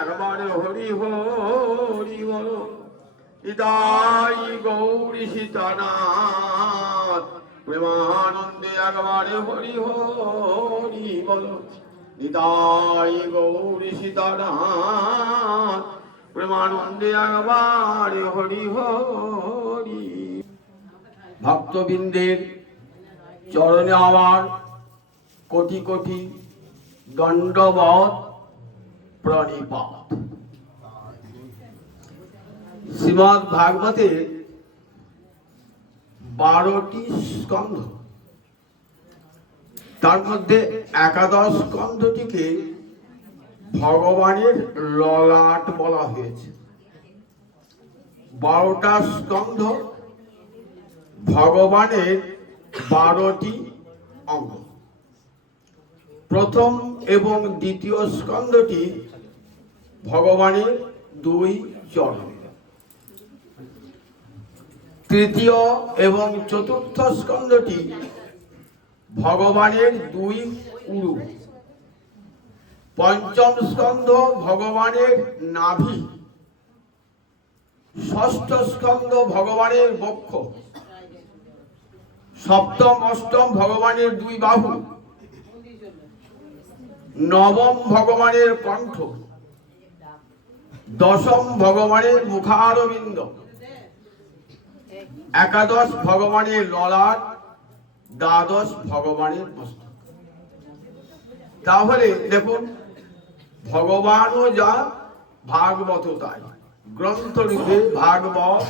একবারে হরি হরি বল। নিতাই গৌরী সীতানাথ প্রেমানন্দে একবারে হরি হরি বল। নিতাই গৌরী সীতানাথ প্রেমানন্দে একবারে হরি হরি। ভক্তবৃন্দের চরণে আমার কোটি কোটি দণ্ডবৎ প্রণিপাত। শ্রীমদ্ ভাগবতের 12টি স্কন্ধ, তার মধ্যে একাদশ স্কন্ধটিকে ভগবানের ললাট বলা হয়েছে। 12টা স্কন্ধ ভগবানের 12টি অঙ্গ। প্রথম এবং দ্বিতীয় স্কন্ধটি ভগবানের 2 চরণ। তৃতীয় এবং চতুর্থ স্কন্ধটি ভগবানের 2 উরু। পঞ্চম স্কন্ধ ভগবানের নাভি। ষষ্ঠ স্কন্ধ ভগবানের বক্ষ। সপ্তম অষ্টম ভগবানের 2 বাহু। নবম ভগবানের কণ্ঠ। দশম ভগবানের মুখারবিন্দ। একাদশ ভগবানের ললাট। দ্বাদশ ভগবানের মস্তক। তাহলে দেখুন, ভগবানও যা ভাগবত তাই। গ্রন্থরূপে ভাগবত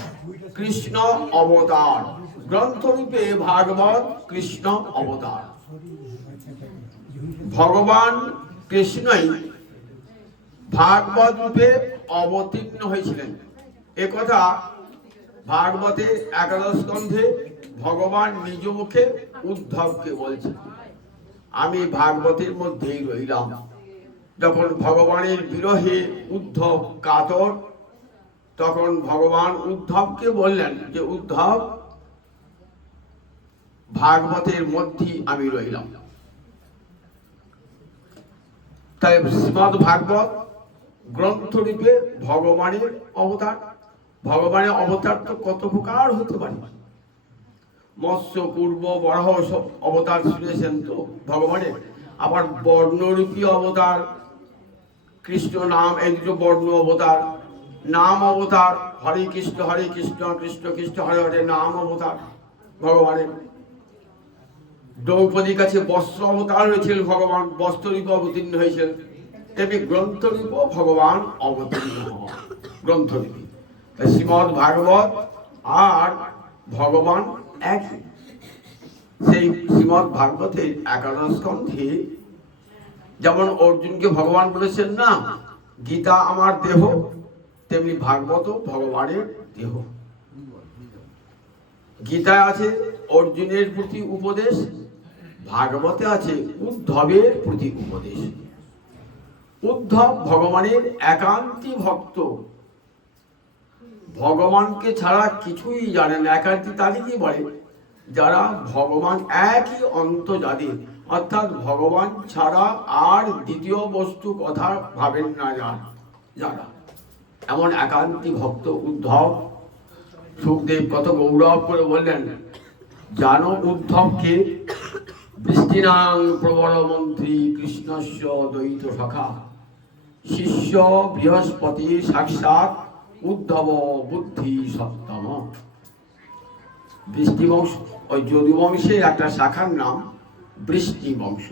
কৃষ্ণ অবতার। গ্রন্থরূপে ভাগবত কৃষ্ণ অবতার। ভগবান কৃষ্ণই ভাগবত রূপে অবতীর্ণ হয়েছিলেন। একথা ভাগবতের একাদশ স্কন্ধে ভগবান নিজ মুখে উদ্ধবকে বলছেন। আমি ভাগবতের মধ্যেই রইলাম। যখন ভগবানের বিরহে উদ্ধব কাতর, তখন ভগবান উদ্ধবকে বললেন যে উদ্ধব, ভাগবতের মধ্যেই আমি রইলাম। তাই শ্রীমদ্ ভাগবত গ্রন্থরূপে ভগবানের অবতার। ভগবানের অবতার তো কত প্রকার হতে পারে। মৎস্য, পূর্ব, বরাহ সব অবতার শুনেছেন তো ভগবানের। আবার বর্ণরূপী অবতার, কৃষ্ণ নাম, এই দুটো বর্ণ অবতার। নাম অবতার হরে কৃষ্ণ কৃষ্ণ কৃষ্ণ হরে হরে, নাম অবতার ভগবানের। দ্রৌপদীর কাছে বস্ত্র অবতার হয়েছিল ভগবান, বস্ত্ররূপে অবতীর্ণ হয়েছিল। তেমনি গ্রন্থরূপ ভগবান অবতীর্ণ হওয়া গ্রন্থরূপী। শ্রীমদ্ ভাগবত আর ভগবান একই। সেই শ্রীমদ্ ভাগবতের একাদশ স্কন্ধে যেমন অর্জুনকে ভগবান বলেছেন না গীতা আমার দেহ, তেমনি ভাগবত ভগবানের দেহ। গীতায় আছে অর্জুনের প্রতি উপদেশ, ভাগবতে আছে উদ্ধবের প্রতি উপদেশ। উদ্ধব ভগবানের একান্তী ভক্ত, ভগবানকে ছাড়া কিছুই জানেন না। একান্তী তাদেরকে বলে যারা ভগবান একই অন্ত যাদের, অর্থাৎ ভগবান ছাড়া আর দ্বিতীয় বস্তু কথা ভাবেন না যারা, এমন একান্তী ভক্ত উদ্ধব। সুখদেব কত গৌরব করে বললেন, জানো উদ্ধবকে? বৃষ্টিনাং প্রবল মন্ত্রী কৃষ্ণস্য দ্বৈত সখা, শিষ্য বৃহস্পতি সাক্ষাৎ উদ্ধব বুদ্ধি সত্তম। বৃষ্টি বংশ, ওই যদু বংশের একটা শাখার নাম বৃষ্টি বংশ।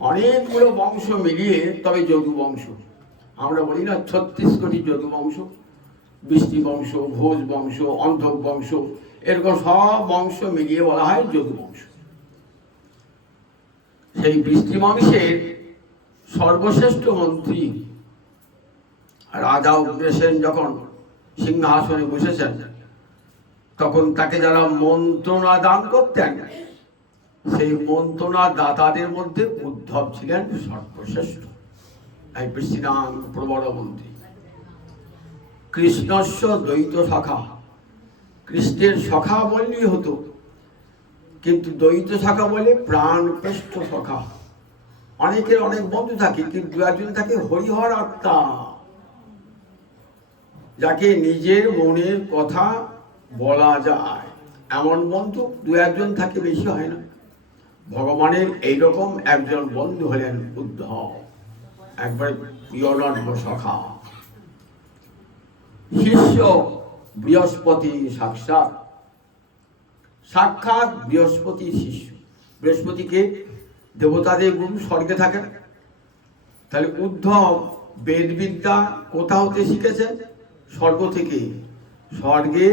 অনেকগুলো বংশ মিলিয়ে তবে যদু বংশ। আমরা বলি না 36 কোটি যদু বংশ। বৃষ্টি বংশ, ভোজ বংশ, অন্ধক বংশ, এরকম সব বংশ মিলিয়ে বলা হয় যদু বংশ। সেই বৃষ্টি বংশের সর্বশ্রেষ্ঠ মন্ত্রী রাজা উগ্রসেন যখন সিংহাসনে বসেছেন, তখন তাকে যারা মন্ত্রণা দান করতেন, সেই মন্ত্রণা দাতাদের মধ্যে উদ্ধব ছিলেন সর্বশ্রেষ্ঠ। এই বৃষ্টিনাং প্রবল মন্ত্রী কৃষ্ণস্য দ্বৈত সখা। কৃষ্ণের সখা বললেই হতো, কিন্তু দ্বৈত সখা বলে প্রাণপৃষ্ঠ সখা। অনেকের অনেক বন্ধু থাকে, কিন্তু একজন থাকে হরিহর আত্মা। যাকে নিজের মনের কথা বলা যায়, এমন বন্ধু দু একজন থাকে, বেশি হয় না। ভগবানের এইরকম একজন বন্ধু হলেন উদ্ধব, একবার প্রিয়নর্ম সখা, শিষ্য বৃহস্পতি সাক্ষাৎ, সাক্ষাৎ বৃহস্পতি শিষ্য। বৃহস্পতিকে দেবতাদের গুরু, স্বর্গে থাকেন। তাহলে উদ্ধব বেদবিদ্যা কোথা হতে শিখেছেন? স্বর্গ থেকে। স্বর্গে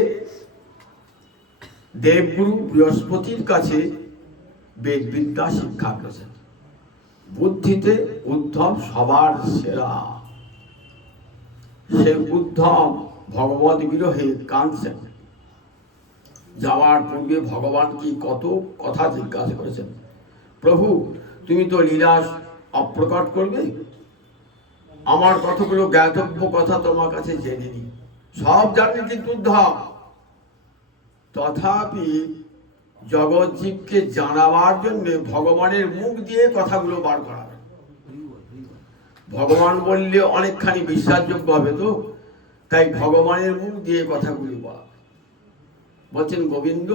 দেবগুরু বৃহস্পতির কাছে বেদবিদ্যা শিক্ষা করেছেন। বুদ্ধিতে উদ্ধব সবার সেরা। সে উদ্ধব ভগবত বিরহে কাঁদছেন। যাওয়ার পূর্বে ভগবান কি কত কথা জিজ্ঞাসা করেছেন, প্রভু তুমি তো লীলা অপ্রকট করবে, আমার কতগুলো জ্ঞাতব্য কথা তোমার কাছে জেনে নি। সব জানেন কিন্তু উদ্ধব, তথাপি জগৎজীবকে জানাবার জন্য ভগবানের মুখ দিয়ে কথাগুলো বার করাবে। ভগবান বললে অনেকখানি বিশ্বাসযোগ্য হবে তো, তাই ভগবানের মুখ দিয়ে কথাগুলি বলা। বলছেন গোবিন্দ,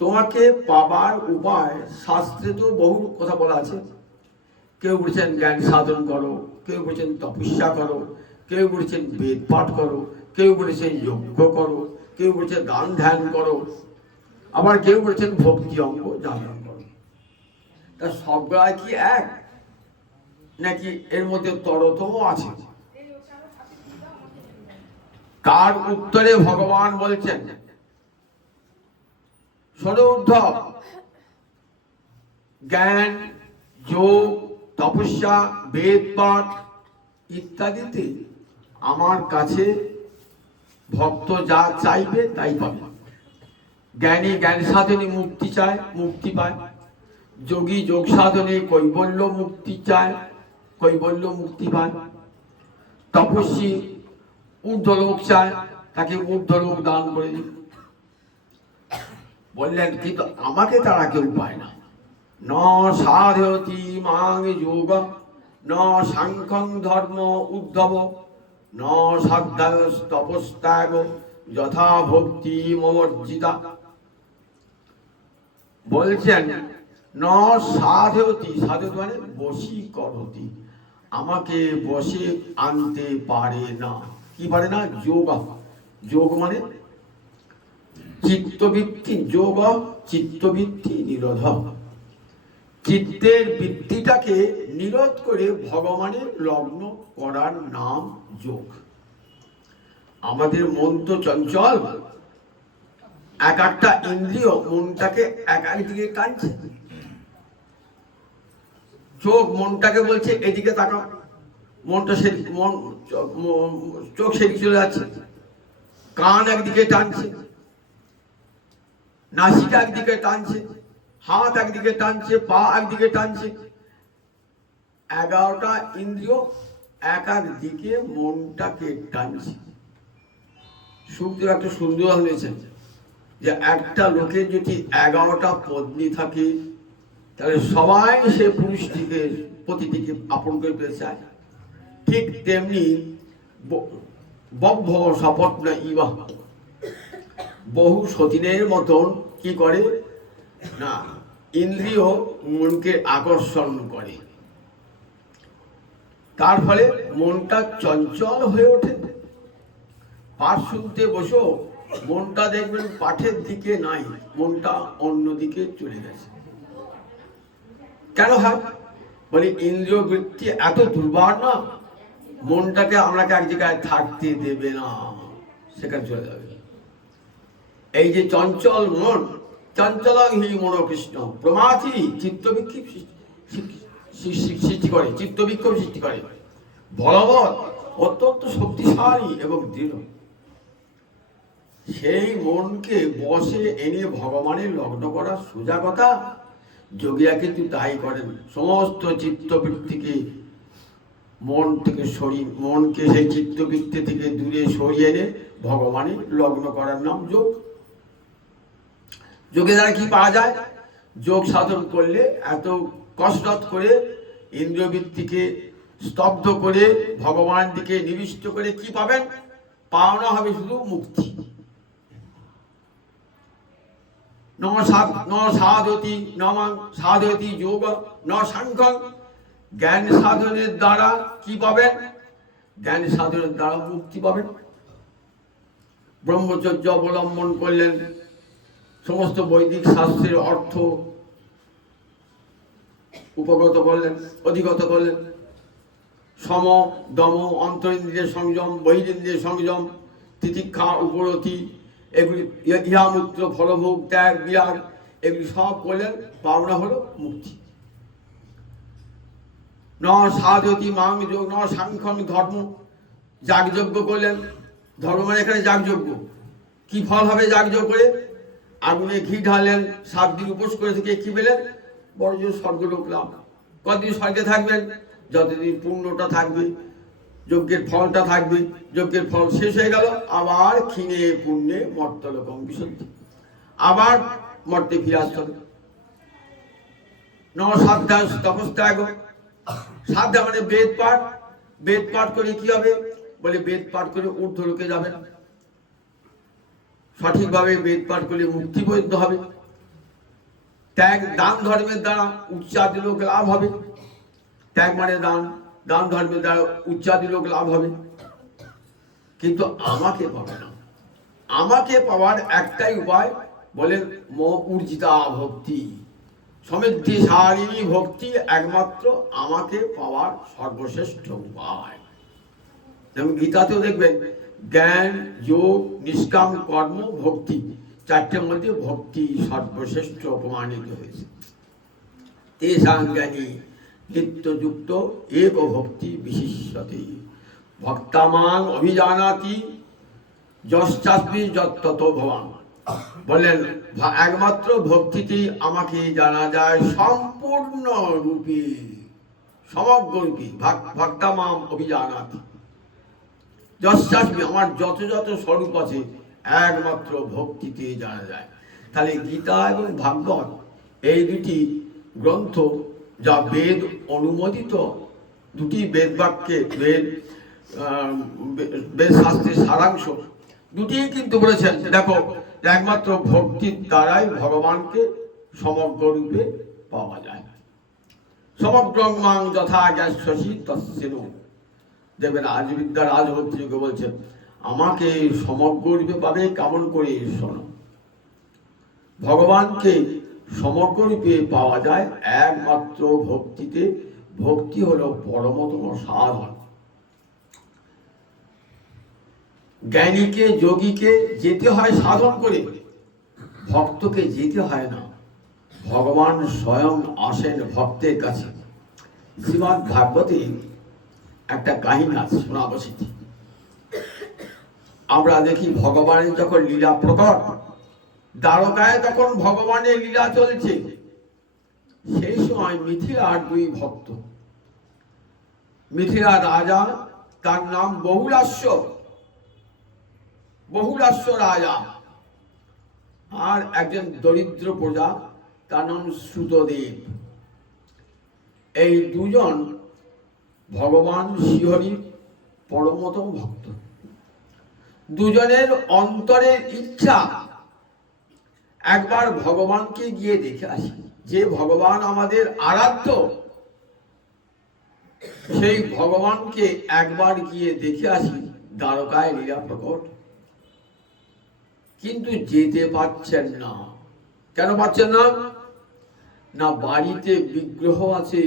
তোমাকে পাবার উপায় শাস্ত্রে তো বহু কথা বলা আছে। কেউ বলছেন জ্ঞান সাধন করো, কেউ বলছেন তপস্যা করো, কেউ বলছেন বেদ পাঠ করো, কেউ বলেছেন যজ্ঞ করো, কেউ বলছেন দান ধ্যান করো, আবার কেউ বলছেন ভক্তি অঙ্গ জাগরণ করো। তা সবগুলাই কি এক, নাকি এর মধ্যে তরতম আছে? তার উত্তরে ভগবান বলছেন, শোনো উদ্ধব, জ্ঞান, যোগ, তপস্যা, বেদ পাঠ ইত্যাদিতে আমার কাছে ভক্ত যা চাইবে তাই পাবে। জ্ঞানী জ্ঞান সাধনে মুক্তি চায়, মুক্তি পায়। যোগী যোগ সাধনে কৈবল্য মুক্তি চায়, কৈবল্য মুক্তি পায়। তপস্বী ঊর্ধ্বলোক চায়, তাকে ঊর্ধ্বলোক দান করে দিন। বললেন কিন্তু আমাকে তারা কেউ পায় না। ন সাধয়তি মাং যোগ, ন সাংখ্যং ধর্ম উদ্ধব, ন সাধ্যায় তপস্ত্যাগ যথা ভক্তি মমর্জিতা। বলছেন ন সাধয়তি, সাধয়তি মানে বশীকরতি, আমাকে বশে আনতে পারে না। কি পারে না? যোগ। যোগ মানে চিত্তবৃত্তি, যোগ চিত্তবৃত্তি নিরোধ। চিত্তের বৃত্তিটাকে নিরোধ করে ভগবানের লগ্ন করার নাম যোগ। আমাদের মন তো চঞ্চল, এক একটা ইন্দ্রিয় মনটাকে এক একদিকে টানছে। চোখ মনটাকে বলছে এদিকে তাকাও, মনটা সে মন চোখ সেদিকে চলে যাচ্ছে। কান একদিকে টানছে, নাসিকা একদিকে টানছে, হাত একদিকে টানছে, পা একদিকে টানছে। 11টা ইন্দ্রিয় এক এক দিকে মনটাকে টানছে। সুখদেব একটা সুন্দর হয়েছে যে একটা লোকের যদি 11টা পত্নী থাকে, তাহলে সবাই সে পুরুষটিকে প্রতিটিকে আপন করে পেতে চায়। ঠিক তেমনি বভ্য স্বপ্ন ইবা, বহু সতীনের মতন কি করে না, ইন্দ্রিয় মনকে আকর্ষণ করে। তার ফলে মনটা চঞ্চল হয়ে ওঠে। পাঠ শুনতে বসো, মনটা দেখবেন পাঠের দিকে নাই, মনটা অন্যদিকে চলে গেছে। কেন হয়? বলি ইন্দ্রিয় বৃত্তি এত দুর্বার না, মনটাকে আপনাকে এক জায়গায় থাকতে দেবে না, সেখানে চলে যাবে। এই যে চঞ্চল মন, চঞ্চলং হি মনোকৃষ্ণ প্রমাথি, চিত্তবিক্ষোভ সৃষ্টি করে, চিত্তবিক্ষোভ সৃষ্টি করে। বলবৎ অত্যন্ত শক্তিশালী এবং দৃঢ়। সেই মনকে বসে এনে ভগবানের লগ্ন করার সোজা কথা। যোগীরা কিন্তু তাই করেন, সমস্ত চিত্তবৃত্তিকে মন থেকে সরিয়ে, মনকে সেই চিত্তবৃত্তি থেকে দূরে সরিয়ে এনে ভগবানের লগ্ন করার নাম যোগ। যোগে দ্বারা কি পাওয়া যায়? যোগ সাধন করলে এত কসরত করে ইন্দ্রিয়বৃত্তিকে স্তব্ধ করে ভগবান দিকে নিবিষ্ট করে কি পাবেন? পাওনা হবে শুধু মুক্তি। ন সাধতি সাধতি যোগ ন সাংখ্যং। জ্ঞান সাধনের দ্বারা কি পাবেন? জ্ঞান সাধনের দ্বারা মুক্তি পাবেন। ব্রহ্মচর্য অবলম্বন করলেন, সমস্ত বৈদিক শাস্ত্রের অর্থ উপগত করলেন, অধিগত করলেন। সম দম, অন্তরিন্দ্রিয় সংযম, বহিরিন্দ্রিয় সংযম, তিতিক্ষা, উপরতি, এগুলি ইহামূত্র, ফলভোগ, ত্যাগ, বিরাগ, এগুলি সব করলেন। পাওনা হলো মুক্তি। ন সাধতি মাং যোগ ন সাংখ্যং ধর্ম। যাগযজ্ঞ করলেন। ধর্ম মানে এখানে যাগযজ্ঞ। কি ফল হবে যাগযজ্ঞ করে? আগুনে ঘি ঢালেন, 7 দিন উপোস করে থেকে কি পেলেন? বড় জোর স্বর্গলোক লাভ। কতদিন স্বর্গে থাকবেন? যতদিন পুণ্যটা থাকবে, যজ্ঞের ফলটা থাকবে। যজ্ঞের ফল শেষ হয়ে গেল, আবার ক্ষীণে পুণ্যে মর্তলোকম বিশুদ্ধি, আবার মর্তে ফিরে আসতে হবে। ন সাধ্যা তপস্ত্যাগ। সাধ্যা মানে বেদ পাঠ। বেদ পাঠ করে কি হবে? বলে বেদ পাঠ করে ঊর্ধ্বলোকে যাবেন। সঠিকভাবে বেদ পাঠ করলে মুক্তি পর্যন্ত হবে। ত্যাগ, দান ধর্মের দ্বারা উচ্চাদি লোক লাভ হবে। ত্যাগ মানে দান, দান ধর্মের দ্বারা উচ্চাদি লোক লাভ হবে। কিন্তু আমাকে পাবে না। আমাকে পাওয়ার একটাই উপায়, বলেন ম ঊর্জিতা ভক্তি, সমৃদ্ধি সারিণী ভক্তি একমাত্র আমাকে পাওয়ার সর্বশ্রেষ্ঠ উপায়। যেমন গীতাতেও দেখবেন জ্ঞান, যোগ, নিষ্কাম কর্ম, ভক্তি, 4টের মধ্যে ভক্তি সর্বশ্রেষ্ঠ প্রমাণিত হয়েছে। তেষাং জ্ঞানী নিত্যযুক্ত এক ভক্তি বিশিষ্যতে ভক্তামাং অভিজানাতি যশ্চাস্মি যত্তত ভবান। বললেন একমাত্র ভক্তিতেই আমাকে জানা যায় সম্পূর্ণ রূপে, সমগ্র রূপে। ভক্তামাম অভিজানাতি যশ্চাস্মি, আমার যত যত স্বরূপ আছে একমাত্র ভক্তিতে জানা যায়। তাহলে গীতা এবং ভাগবত এই দুটি গ্রন্থ, যা বেদ অনুমোদিত দুটি বেদ বাক্যে, বেদ শাস্ত্রের সারাংশ, দুটি কিন্তু বলেছেন দেখো একমাত্র ভক্তির দ্বারাই ভগবানকে সমগ্র রূপে পাওয়া যায়। সমগ্রং মাং যথা জ্ঞাস্যসি তস্যেনো। দেখবেন রাজবিদ্যা রাজভদ্রকে বলছেন আমাকে সমগ্র রূপে পাবে কেমন করে? শোনো, ভগবানকে সমগ্র রূপে পাওয়া যায় একমাত্র ভক্তিতে। ভক্তি হলো পরমতম সাধন। জ্ঞানীকে, যোগীকে যেতে হয় সাধন করে, ভক্তকে যেতে হয় না। ভগবান স্বয়ং আসেন ভক্তের কাছে। শ্রীমদ্ ভাগবতে একটা কাহিনী আছে, শোনাবো সেটি। আমরা দেখি ভগবানের যখন লীলা প্রকট, দ্বারকায় তখন ভগবানের লীলা চলছে, সেই সময় মিথিলার 2 ভক্ত, মিথিলা রাজা, তার নাম বহুলাস্য, বহুলাস্য রাজা, আর একজন দরিদ্র প্রজা, তার নাম শ্রুতদেব। এই দুজন ভগবান শ্রীহরির পরমতম ভক্ত। দুজনের অন্তরের ইচ্ছা একবার ভগবানকে গিয়ে দেখে আসি। যে ভগবান আমাদের আরাধ্য, সেই ভগবানকে একবার গিয়ে দেখে আসি। দ্বারকায় লীলা প্রকট, কিন্তু যেতে পারছেন না। কেন পারছেন না? না বাড়িতে বিগ্রহ আছে,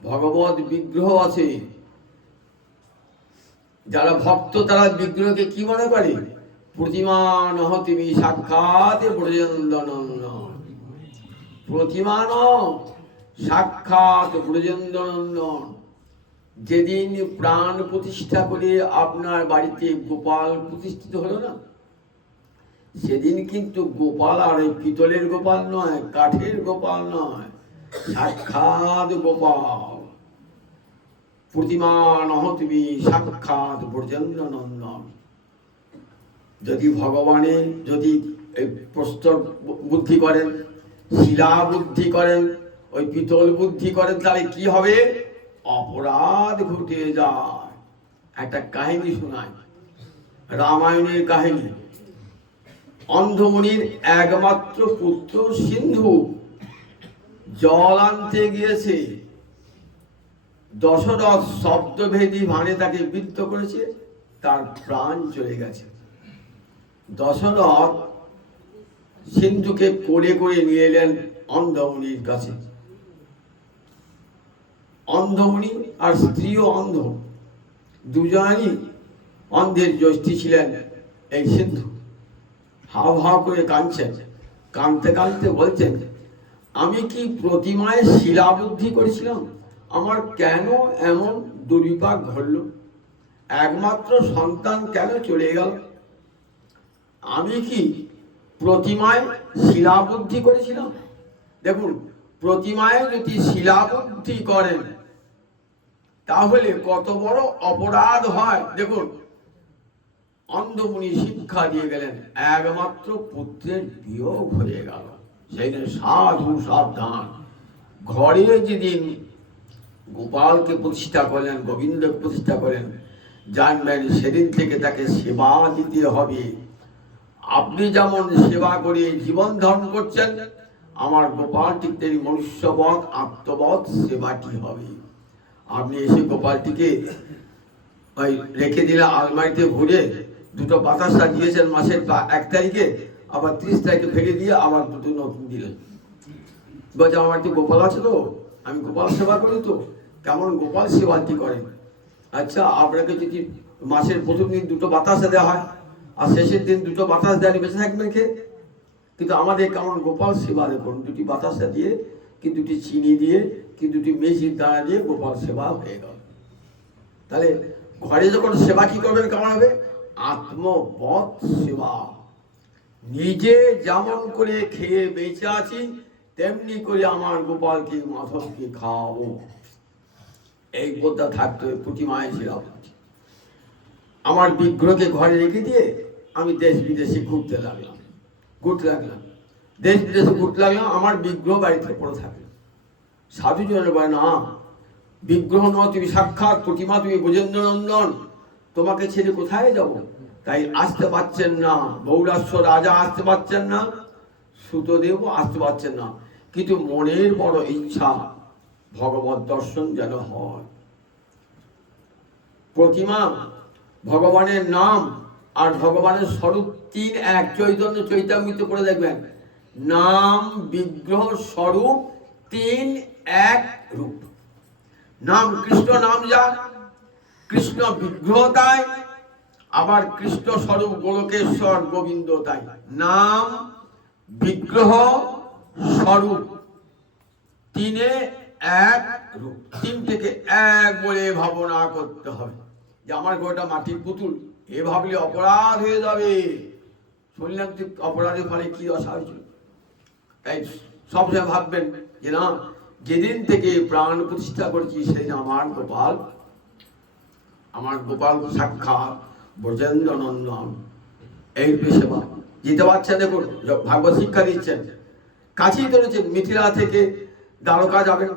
ভগবত বিগ্রহ আছে। যারা ভক্ত তারা বিগ্রহকে কি মনে করে? প্রতিমা নহ তুমি সাক্ষাৎ ব্রজেন্দ্রনন্দন। প্রতিমা নয়, সাক্ষাৎ ব্রজেন্দ্রনন্দন। যেদিন প্রাণ প্রতিষ্ঠা করে আপনার বাড়িতে গোপাল প্রতিষ্ঠিত হলো না, সেদিন কিন্তু গোপাল আর ওই পিতলের গোপাল নয়, কাঠের গোপাল নয়, সাক্ষাৎ গোপাল। প্রতিমা নহ তুমি সাক্ষাৎ ব্রজেন্দ্র নন্দন। যদি ভগবানের যদি এই প্রস্তর বুদ্ধি করেন, শিলা বুদ্ধি করেন, ওই পিতল বুদ্ধি করেন, তাহলে কি হবে? অপরাধ ঘটে যায়। একটা কাহিনী শোনায়। রামায়ণের কাহিনী। অন্ধমুনির একমাত্র পুত্র সিন্ধু জল আনতে গিয়েছে, দশরথ শব্দভেদী ভানে তাকে বিদ্ধ করেছে, তার প্রাণ চলে গেছে। দশরথ সিন্ধুকে কোলে করে নিয়ে এলেন অন্ধমুনির কাছে। অন্ধমুনি আর স্ত্রীও অন্ধ, দুজনই অন্ধের জ্যোষ্ঠী ছিলেন এই সিন্ধু। হাও হাও করে কাঁদছেন, কাঁদতে কাঁদতে বলছেন, আমি কি প্রতিমায় শিলাবুদ্ধি করেছিলাম? আমার কেন এমন দুর্বিপাক ঘটল? একমাত্র সন্তান কেন চলে গেল? আমি কি প্রতিমায় শিলাবুদ্ধি করেছিলাম? দেখুন, প্রতিমায় যদি শিলাবুদ্ধি করেন তাহলে কত বড় অপরাধ হয়। দেখুন, অন্ধমুনি শিক্ষা দিয়ে গেলেন, একমাত্র পুত্রের বিয়োগ হয়ে গেল, সেইদিন সাধু সাবধান। ঘরে যেদিন গোপালকে প্রতিষ্ঠা করলেন, গোবিন্দকে প্রতিষ্ঠা করেন, জানবেন সেদিন থেকে তাকে সেবা দিতে হবে। আপনি যেমন সেবা করে জীবন ধারণ করছেন, আমার গোপালটির মনুষ্যবধ আত্মবধ সেবাটি হবে। আপনি এসে গোপালটিকে ওই রেখে দিলে আলমারিতে ভরে দুটো বাতাসা দিয়েছেন মাসের 1 তারিখে, আবার 30 তারিখে ফেলে দিয়ে আবার দুটো নতুন দিলেন। বলছে আমার একটু গোপাল আছে তো, আমি গোপাল সেবা করি তো। কেমন গোপাল সেবাটি করেন? আচ্ছা, আপনাকে যদি মাসের প্রথম দিন দুটো বাতাসা দেওয়া হয় আর শেষের দিন দুটো বাতাস দেওয়া, বেঁচে থাকবেন কে? কিন্তু আমাদের কেমন গোপাল সেবা দেখুন, দুটি বাতাসা দিয়ে কি দুটি চিনি দিয়ে কি দুটি মেজির দানা দিয়ে গোপাল সেবা হয়ে গেল। তাহলে ঘরে যখন সেবা কি করবেন, কেমন হবে? আত্মবৎ সেবা। নিজে যেমন করে খেয়ে বেঁচে আছি তেমনি করে আমার গোপালকে মাধবকে খাওয়াবো, এই বোধটা থাকতে হবে। প্রতিমায় শিলাবুদ্ধি। আমার বিগ্রহকে ঘরে রেখে দিয়ে আমি দেশ বিদেশে ঘুরতে লাগলাম। দেশ বিদেশে ঘুরতে লাগলাম, আমার বিগ্রহ বাড়িতে পড়ে থাকে। সাধুজনের বলে, না, বিগ্রহ নয়, তুমি সাক্ষাৎ প্রতিমা, তুমি ব্রজেন্দ্র নন্দন, তোমাকে ছেড়ে কোথায় যাব? তাই আসতে পারছেন না। বৌরাস্য রাজা আসতে পারছেন না, সুতদেব আসতে পারছেন না, কিন্তু মনের বড় ইচ্ছা ভগবত দর্শন যেন হয়। প্রতিমা, ভগবানের নাম আর ভগবানের স্বরূপ 3 এক। চৈতন্য চৈতামৃত করে দেখবেন, নাম বিগ্রহ স্বরূপ 3 এক রূপ। নাম কৃষ্ণ, নাম যা কৃষ্ণ বিগ্রহ তাই, আবার কৃষ্ণ স্বরূপ গোলকেশ্বর গোবিন্দ তাই। নাম বিগ্রহ স্বরূপ 3 এক রূপ। 3 থেকে 1 বলে ভাবনা করতে হবে। যে আমার গোটা মাটির পুতুল, এ ভাবলে অপরাধ হয়ে যাবে। শুনলেন তুই অপরাধের ফলে কি দশা হয়েছিল? তাই সবসময় ভাববেন যে না, যেদিন থেকে প্রাণ প্রতিষ্ঠা করছি সেদিন আমার গোপাল সাক্ষাৎ ব্রজেন্দ্র নন্দন, এই সেবা যেতে পারছেন। দেখুন, ভাগবত শিক্ষা দিচ্ছেন, কাছেই ধরেছেন, মিথিলা থেকে দ্বারকা যাবেন,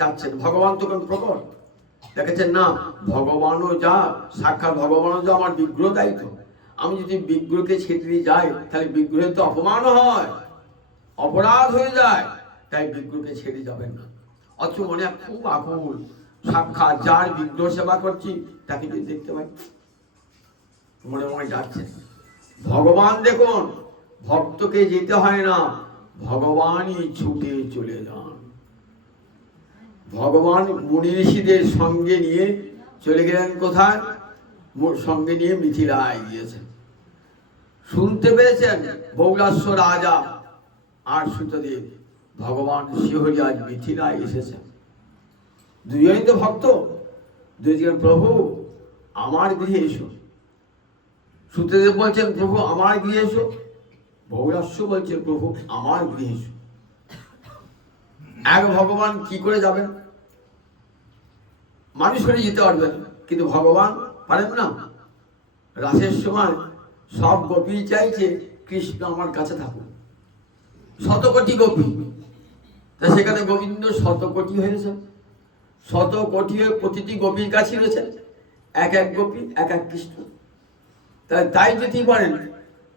যাচ্ছেন, ভগবান তখন প্রকট। দেখেছেন না, ভগবানও যা সাক্ষাৎ, ভগবানও যা আমার বিগ্রহ দায়িত্ব। আমি যদি বিগ্রহকে ছেড়ে দিয়ে যাই তাহলে বিগ্রহের তো অপমান হয়, অপরাধ হয়ে যায়। তাই বিগ্রহকে ছেড়ে যাবেন না। অথচ মনে খুব আকুল, সাক্ষাৎ যার বিগ্রহ সেবা করছি তাকে যদি দেখতে পাই, মনে মনে যাচ্ছে। ভগবান দেখুন, ভক্তকে যেতে হয় না, ভগবানই ছুটে চলে যান। ভগবান মুনি ঋষিদের সঙ্গে নিয়ে চলে গেলেন কোথায়? সঙ্গে নিয়ে মিথিলায় গিয়েছেন। শুনতে পেয়েছেন বৌরাস্য রাজা আর সুতদেব, ভগবান শিহরি আজ মিথিলায় এসেছেন। দুজনই তো ভক্ত। দুজন, প্রভু আমার গৃহে এসো। সুতদেব বলছেন, প্রভু আমার গৃহে এসো। বৌরাস্য বলছেন, প্রভু আমার গৃহে এসো। এক ভগবান কি করে যাবেন? মানুষ করে যেতে পারবেন, কিন্তু ভগবান পারেন না। রাসের সময় সব গোপী চাইছে কৃষ্ণ আমার কাছে থাকুন, 100 কোটি গোপী। তা সেখানে গোবিন্দ 100 কোটি হয়েছে, 100 কোটি হয়ে প্রতিটি গোপীর কাছে রয়েছেন এক এক গোপী, এক এক কৃষ্ণ। তাই যেতেই পারেন,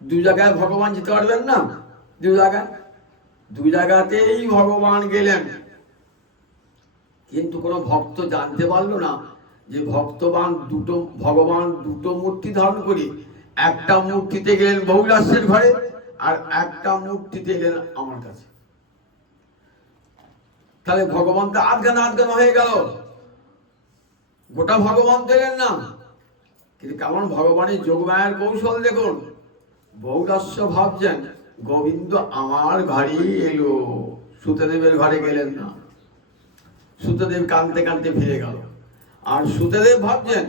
দু জায়গায় ভগবান যেতে পারবেন না? দু জায়গাতেই ভগবান গেলেন। কিন্তু কোন ভক্ত জানতে পারলো না যে ভগবান দুটো মূর্তি ধারণ করে, একটা মূর্তিতে গেলেন বহুলাস্যের ঘরে, আর একটা মূর্তিতে গেলেন আমার কাছে। তাহলে ভগবান তো আধগান হয়ে গেল, গোটা ভগবান দিলেন না। কিন্তু কেমন ভগবানের যোগমায়ার কৌশল দেখুন। বহুলাস্য ভাবছেন গোবিন্দ আমার ঘরে এলো, সুতদেবের ঘরে গেলেন না। সুতদেব কাঁদতে কাঁদতে ফিরে গেল। আর সুতদেব ভাবছেন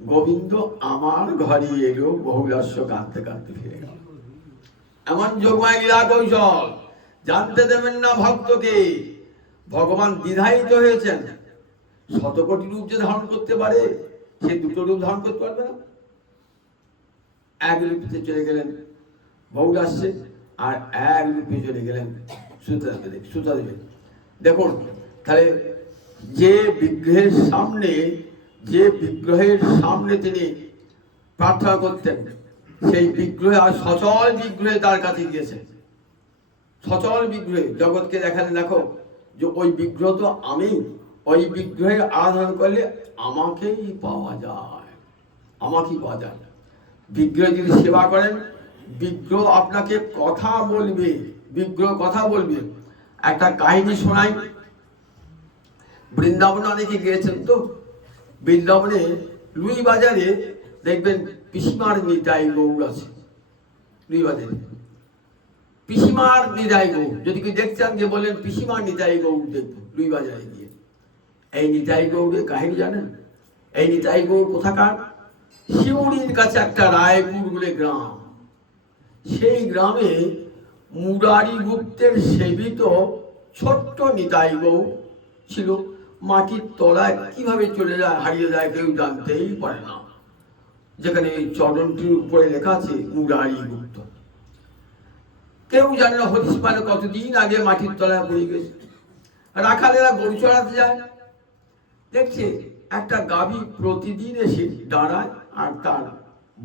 গোবিন্দ আমার ঘরে এলো, বহুলাস্য কাঁদতে কাঁদতে ফিরে গেল। এমন যোগমায় লীলা কৌশল, জানতে দেবেন না ভক্তকে। ভগবান দ্বিধায়িত হয়েছেন, শতকোটি রূপ যে ধারণ করতে পারে, সে দুটো রূপ ধারণ করতে পারবে না। এক রূপে চলে গেলেন বহুলাস্যে, আর এক রূপে চলে গেলেন সুতদেবে। দেখুন তাহলে যে বিগ্রহের সামনে তিনি প্রার্থনা করতেন, সেই বিগ্রহে আর সচল বিগ্রহে তার কাছে গিয়েছে। সচল বিগ্রহে জগৎকে দেখালেন, দেখো যে ওই বিগ্রহ তো আমি, ওই বিগ্রহের আরাধনা করলে আমাকেই পাওয়া যায়। বিগ্রহ যদি সেবা করেন, বিগ্রহ আপনাকে কথা বলবে। একটা কাহিনী শোনাই। বৃন্দাবনে অনেকে গিয়েছেন তো, বৃন্দাবনে লুই বাজারে দেখবেন পিসিমার নিতাই গৌর আছে। লুই বাজারে পিসিমার নিতাই গৌর, যদি কেউ দেখছেন যে বলেন পিসিমার নিতাই গৌর দেখবো লুই বাজারে গিয়ে। এই নিতাই গৌরের কাহিনী জানেন? এই নিতাই গৌর কোথাকার? শিউরির কাছে একটা রায়পুর বলে গ্রাম। সেই গ্রামে মুরারি গুপ্তের সেবিত ছোট্ট নিতাই গৌর ছিল। মাটির তলায় কিভাবে চলে যায়, হারিয়ে যায়, কেউ জানতেই পারে না। যেখানে এই চরণটির উপরে লেখা আছে মুরারি গুপ্ত, কেউ জানে না। হদিস পালে কতদিন আগে মাটির তলায় পড়ে গেছে। রাখালেরা গরু চড়াতে যায়, দেখছে একটা গাভী প্রতিদিন এসে দাঁড়ায়, আর তার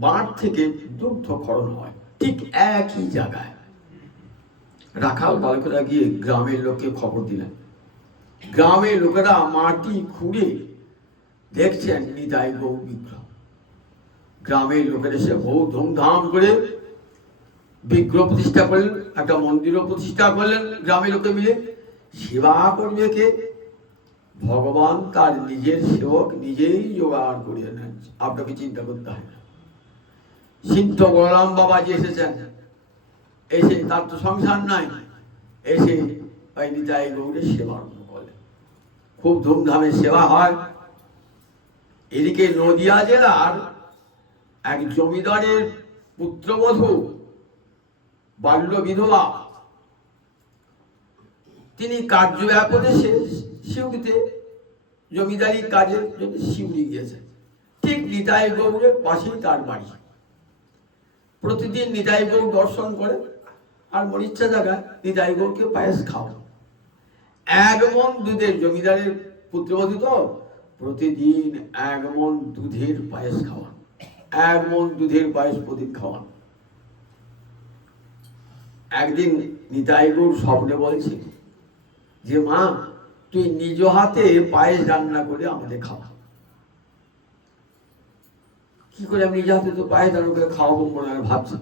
বাঁট থেকে দুগ্ধ ক্ষরণ হয় ঠিক একই জায়গায়। রাখাল বালকেরা গিয়ে গ্রামের লোককে খবর দিলেন। গ্রামের লোকেরা মাটি খুঁড়ে দেখছেন নিতাই গৌর বিগ্রহ। গ্রামের লোকেরা এসে বহু ধুমধাম করে বিগ্রহ প্রতিষ্ঠা করলেন, একটা মন্দিরও প্রতিষ্ঠা করলেন। গ্রামের লোকে মিলে সেবা করবে কে? ভগবান তার নিজের সেবক নিজেই জোগাড় করিয়ে নেন, আপনাকে চিন্তা করতে হয় না। সিদ্ধ বলরাম বাবা যে এসেছেন, এসে তার তো সংসার নাই, এসে ওই নিতাই গৌরের সেবা করলেন। খুব ধুমধামে সেবা হয়। এদিকে নদিয়া জেলার এক জমিদারের পুত্রবধূ বাল্য বিধবা, তিনি কার্য ব্যাপদেশে শিউরিতে জমিদারি কাজের জন্য শিউরি গিয়েছেন। ঠিক নিতাই গৌরের পাশেই তার বাড়ি। প্রতিদিন নিতাই গৌর দর্শন করে, আর মরিচ্ছা জায়গায় নিতাই গৌরকে পায়েস খাওয়া। এক মন দুধের, জমিদারের পুত্রবধূ তো, প্রতিদিন এক মন দুধের পায়েস খাওয়ান, এক মন দুধের পায়েস প্রতিদিন খাওয়ান। একদিন নিতাই গৌর স্বপ্নে বলছে যে মা, তুই নিজ হাতে পায়েস রান্না করে আমাদের খাওয়া। কি করে আমি নিজ হাতে তো পায়েস রান্না করে খাওয়াবো মনে হয় ভাবছি।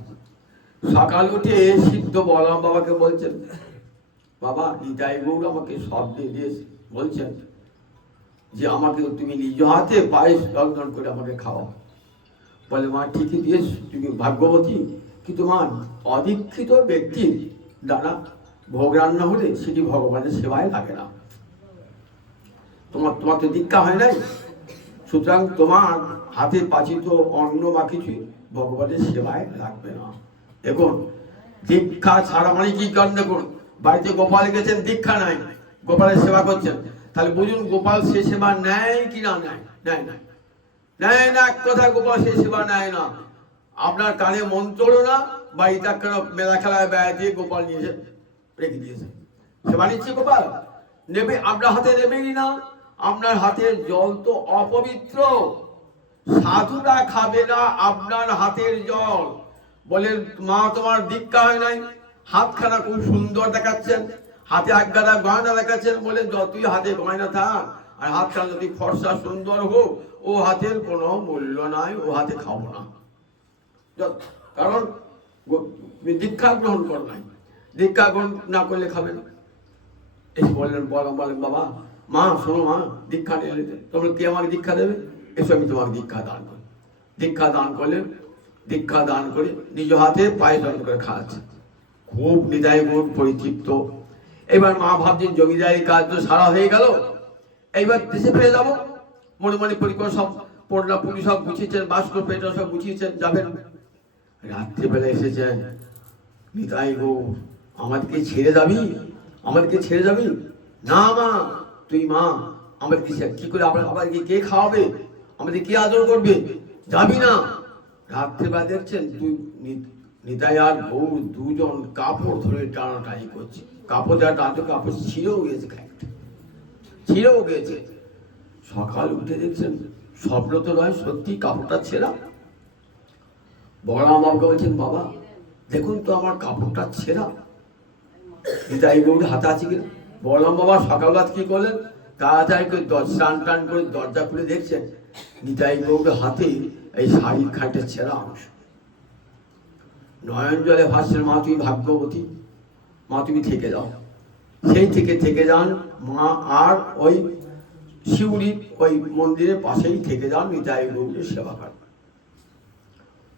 সকাল উঠে সিদ্ধ বলরাম বাবাকে বলছেন, বাবা নিতাই গৌর আমাকে স্বপ্নে দিয়েছে, বলছেন যে আমাকে তুমি নিজ হাতে পায়েস রান্না করে আমাকে খাওয়া। বলে মা ঠিকই দিয়েছ, তুমি ভাগ্যবতী, কিন্তু মা অদীক্ষিত ব্যক্তি দ্বারা ভোগ রান্না হলে সেটি ভগবানের সেবায় লাগে না। তোমার তো দীক্ষা হয় নাই, সুতরাং তোমার হাতে পাচিত অন্ন বা কিছুই ভগবানের সেবায় লাগবে না। দেখুন দীক্ষা ছাড়া মানে কি কারণ? দেখুন বাড়িতে গোপাল গেছেন, দীক্ষা নাই, গোপালের সেবা করছেন, তাহলে বুঝুন গোপাল সে সেবা নেয় কি না? নেয় না। এক কথা, গোপাল সে সেবা নেয় না। আপনার কানে মন্ত্র না, বাড়িতে কেন মেলা খেলায় বেড়ায় দিয়ে গোপাল নিয়ে রেখে দিয়েছে। সেবা নিচ্ছে গোপাল, নেবে আপনার হাতে নেবেই না। আপনার হাতের জল তো অপবিত্র, সাধুরা খাবে না আপনার হাতের জল। বলেন মা তোমার দীক্ষা হয় নাই, হাতখানা খুব সুন্দর দেখাচ্ছেন, হাতে একগাদা গয়না দেখাচ্ছেন। বলে যতই হাতে গয়না থাক আর হাতখানা যদি ফর্সা সুন্দর হোক, ও হাতের কোনো মূল্য নাই, ও হাতে খাবো না। কারণ দীক্ষা গ্রহণ কর নাই, দীক্ষা গ্রহণ না করলে খাবে না। এসে বললেন বলেন বাবা, মা শোনো মা, দীক্ষা নিয়ে এলে তোমরা কে আমাকে দীক্ষা দেবে? এসো আমি তোমাকে দীক্ষা দান করি। দীক্ষা দান করলেন, দীক্ষা দান করে নিজ হাতে পায়ে দণ্ড করে খাওয়াচ্ছে। খুব হৃদয় মন পরিতৃপ্ত। এবার মা ভাবছেন জমিদারি কাজ তো সারা হয়ে গেল, এইবার দেশে ফিরে যাবো। মনে মনে পরিকর সব পড়লা পুলি সব গুছিয়েছেন, বাস্ক পেটা সব গুছিয়েছেন, যাবেন। রাত্রিবেলা এসেছেন, নিতাই গৌর আমাদেরকে ছেড়ে যাবি, আমাদেরকে ছেড়ে যাবি? না মা, তুই মা, আমাদেরকে কি করে আমাদেরকে কে খাওয়াবে, আমাদের কে আদর করবে? যাবি না। রাত্রিবেলা দেখছেন তুই নিতাই আর গৌর দুজন কাপড় ধরে টানাটানি করছে। কাপড় যা টানতো কাপড় ছিঁড়েও গেছে, ছিঁড়েও গেছে। সকাল উঠে দেখছেন স্বপ্ন তো নয়, সত্যি কাপড়টা ছেঁড়া। বড়রাম বাবুকে বলছেন বাবা দেখুন তো আমার কাপড়টা ছেঁড়া, নিতাই গৌর হাতে আছে কিনা। বড়রাম বাবা সকালবেলা কি করলেন, তাড়াতাড়ি করে স্নান টান করে দরজা খুলে দেখছেন নিতাই গৌর হাতে এই শাড়ির খাঁটে ছেঁড়া অংশ। নয়ন জলে ভাসছেন, মা তুমি ভাগ্যবতী, মা তুমি থেকে যাও। সেই থেকে যান মা, আর ওই শিউরির ওই মন্দিরের পাশেই থেকে যান, নিতাই গৌরের সেবা করেন।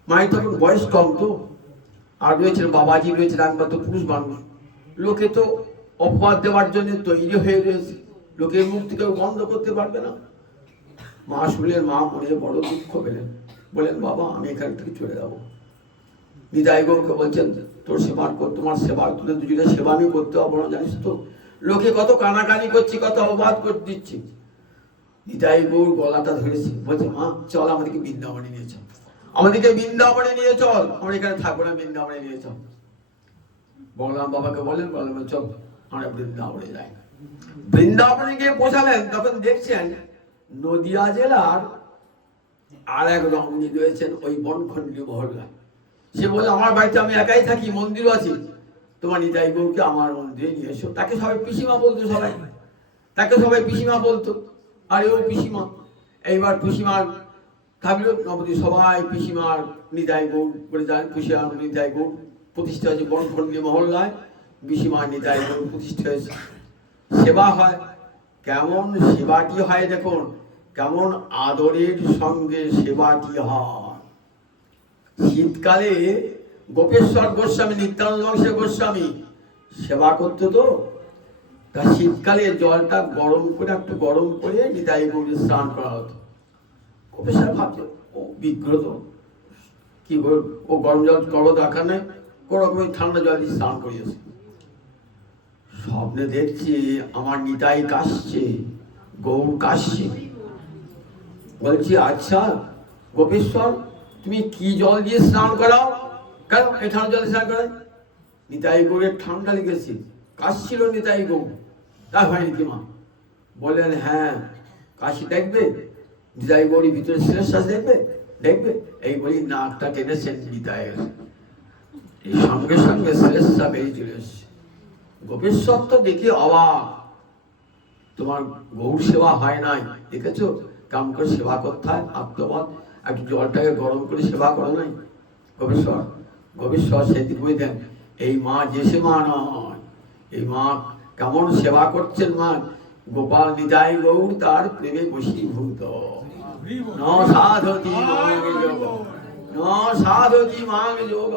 মায়ের তখন বয়স কম তো, আর রয়েছেন বাবাজি, রয়েছেন একমাত্র পুরুষ মানুষ। লোকে তো অপবাদ দেওয়ার জন্য তৈরি হয়ে রয়েছে, লোকের মুখ থেকে বন্ধ করতে পারবে না। মা শুনলেন, মা মনে বড় দুঃখ পেলেন, বলেন বাবা আমি এখান থেকে চলে যাবো। নিতাই গৌরকে বলছেন তোর সেবা কর, তোমার সেবা তুলে দুজনের সেবা আমি করতে পারবো না, জানিস তো লোকে কত কানাকানি করছি, কত অপবাদ করে দিচ্ছি। নিতাই গৌর গলাটা ধরেছে, বলছে মা চল আমাদেরকে বৃন্দাবনে নিয়ে চল, আমাদেরকে বৃন্দাবনে নিয়ে চল, আমরা এখানে থাকবো না, বৃন্দাবনে নিয়ে চল। বলরাম বাবাকে বলেন, বললাম চল আমরা বৃন্দাবনে যাই। বৃন্দাবনে গিয়ে পৌঁছালেন, তখন দেখছেন নদিয়া জেলার আর এক রমণী রয়েছেন ওই বনখণ্ডী মহল্লা। সে বলে আমার বাড়িতে আমি একাই থাকি, মন্দিরও আছে, তোমার নিতাই গৌরকে আমার মন্দিরে নিয়ে এসো। তাকে সবাই পিসিমা বলতো, তাকে সবাই পিসিমা বলতো, আর এও পিসিমা। এইবার পিসিমার থাকলো নবতী, সবাই পিসিমার নিতাই গৌর বলে যান। পিসিমার নিতাই গৌর প্রতিষ্ঠা হয়েছে বনখণ্ডী মহল্লায়, পিসিমার নিতাই গৌর প্রতিষ্ঠা হয়েছে। সেবা হয়, কেমন সেবাটি হয় দেখুন, কেমন আদরের সঙ্গে সেবাটি হয়। শীতকালে গোপেশ্বর গোস্বামী, নিত্যানন্দ গোস্বামী সেবা করতো তো, তা শীতকালে জলটা গরম করে, একটু গরম করে নিতাই গৌরী স্নান করা হতো। গোপেশ্বর ভাবছে ও বিগ্রহ তো, কি ও গরম জল করো দরকার নেই, কোনো রকমের ঠান্ডা জল দিয়ে স্নান করিয়েছে। স্বপ্নে দেখছি আমার নিতাই কাশছে, গৌর কাশছে। বলছি আচ্ছা গোপেশ্বর তুমি কি জল দিয়ে স্নান করাও, কেন এই ঠান্ডা জলে স্নান করাই? নিতাই গৌরের ঠান্ডা লেগেছে, কাশছিল নিতাই গৌর। তা হয়নি কি মা? বললেন হ্যাঁ কাশি দেখবে, নিতাই গৌরী ভিতরে শ্লেষশ্বাস দেখবে, দেখবে। এই বলি নাকটা টেনেছেন নিতাইয়ের, এই সঙ্গে সঙ্গে শ্লেষশ্বাস বেরিয়ে চলে এসছে। গোপেশ্বর তো দেখি অবাক, তোমার গৌর সেবা হয় নাই, দেখেছো কেমন করে সেবা করতে হয়, আত্মবাদ, একটু জলটাকে গরম করে সেবা করো নাই। গোপেশ্বর সেদিক বই দেন, এই মা যে সে মা নয়, এই মা কেমন সেবা করছেন মা। গোপাল নিতাই গৌর তার প্রেমে বশীভূত, ন সাধতি মাং যোগ,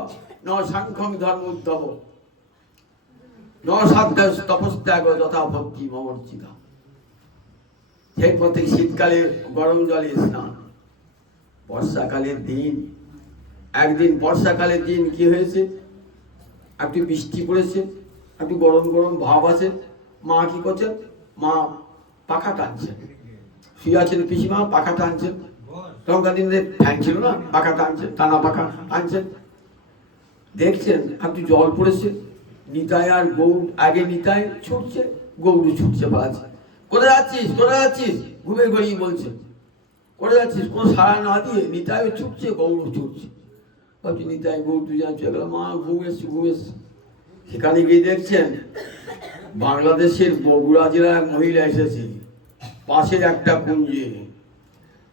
ন সাংখ্যং ধর্ম উদ্ধব, ন সাধ্য তপস্যাগ যথা ভক্তি মমর্চিতা। এরপর থেকে শীতকালে গরম জলে স্নান। বর্ষাকালের দিন, একদিন বর্ষাকালের দিন কি হয়েছে, একটু বৃষ্টি পড়েছে, একটু গরম গরম ভাব আছে। মা কি করছেন, মা পাখা টানছেন, শুয়ে আছেন পিসিমা, পাখা টানছেন। তখনকার দিনে ফ্যান ছিল না, পাখা টানছেন, টানা পাখা টানছেন। দেখছেন একটু জল পড়েছে, নিতাই আর গৌর, আগে নিতাই ছুটছে, গৌর ছুটছে, পালাচ্ছে। কোথায় যাচ্ছিস, কোথায় যাচ্ছিস, ঘুমে ঘুরিয়ে বলছে। করে যাচ্ছিস, কোনো সাড়া না দিয়ে নিতাই ছুটছে, গৌর ছুটছে। ভাবছি নিতাই গৌর দুজন চলে গেল, মা ঘুম এসছে ঘুম এসছে। সেখানে গিয়ে দেখছেন বাংলাদেশের বগুড়া জেলার এক মহিলা এসেছে পাশের একটা কুঞ্জে,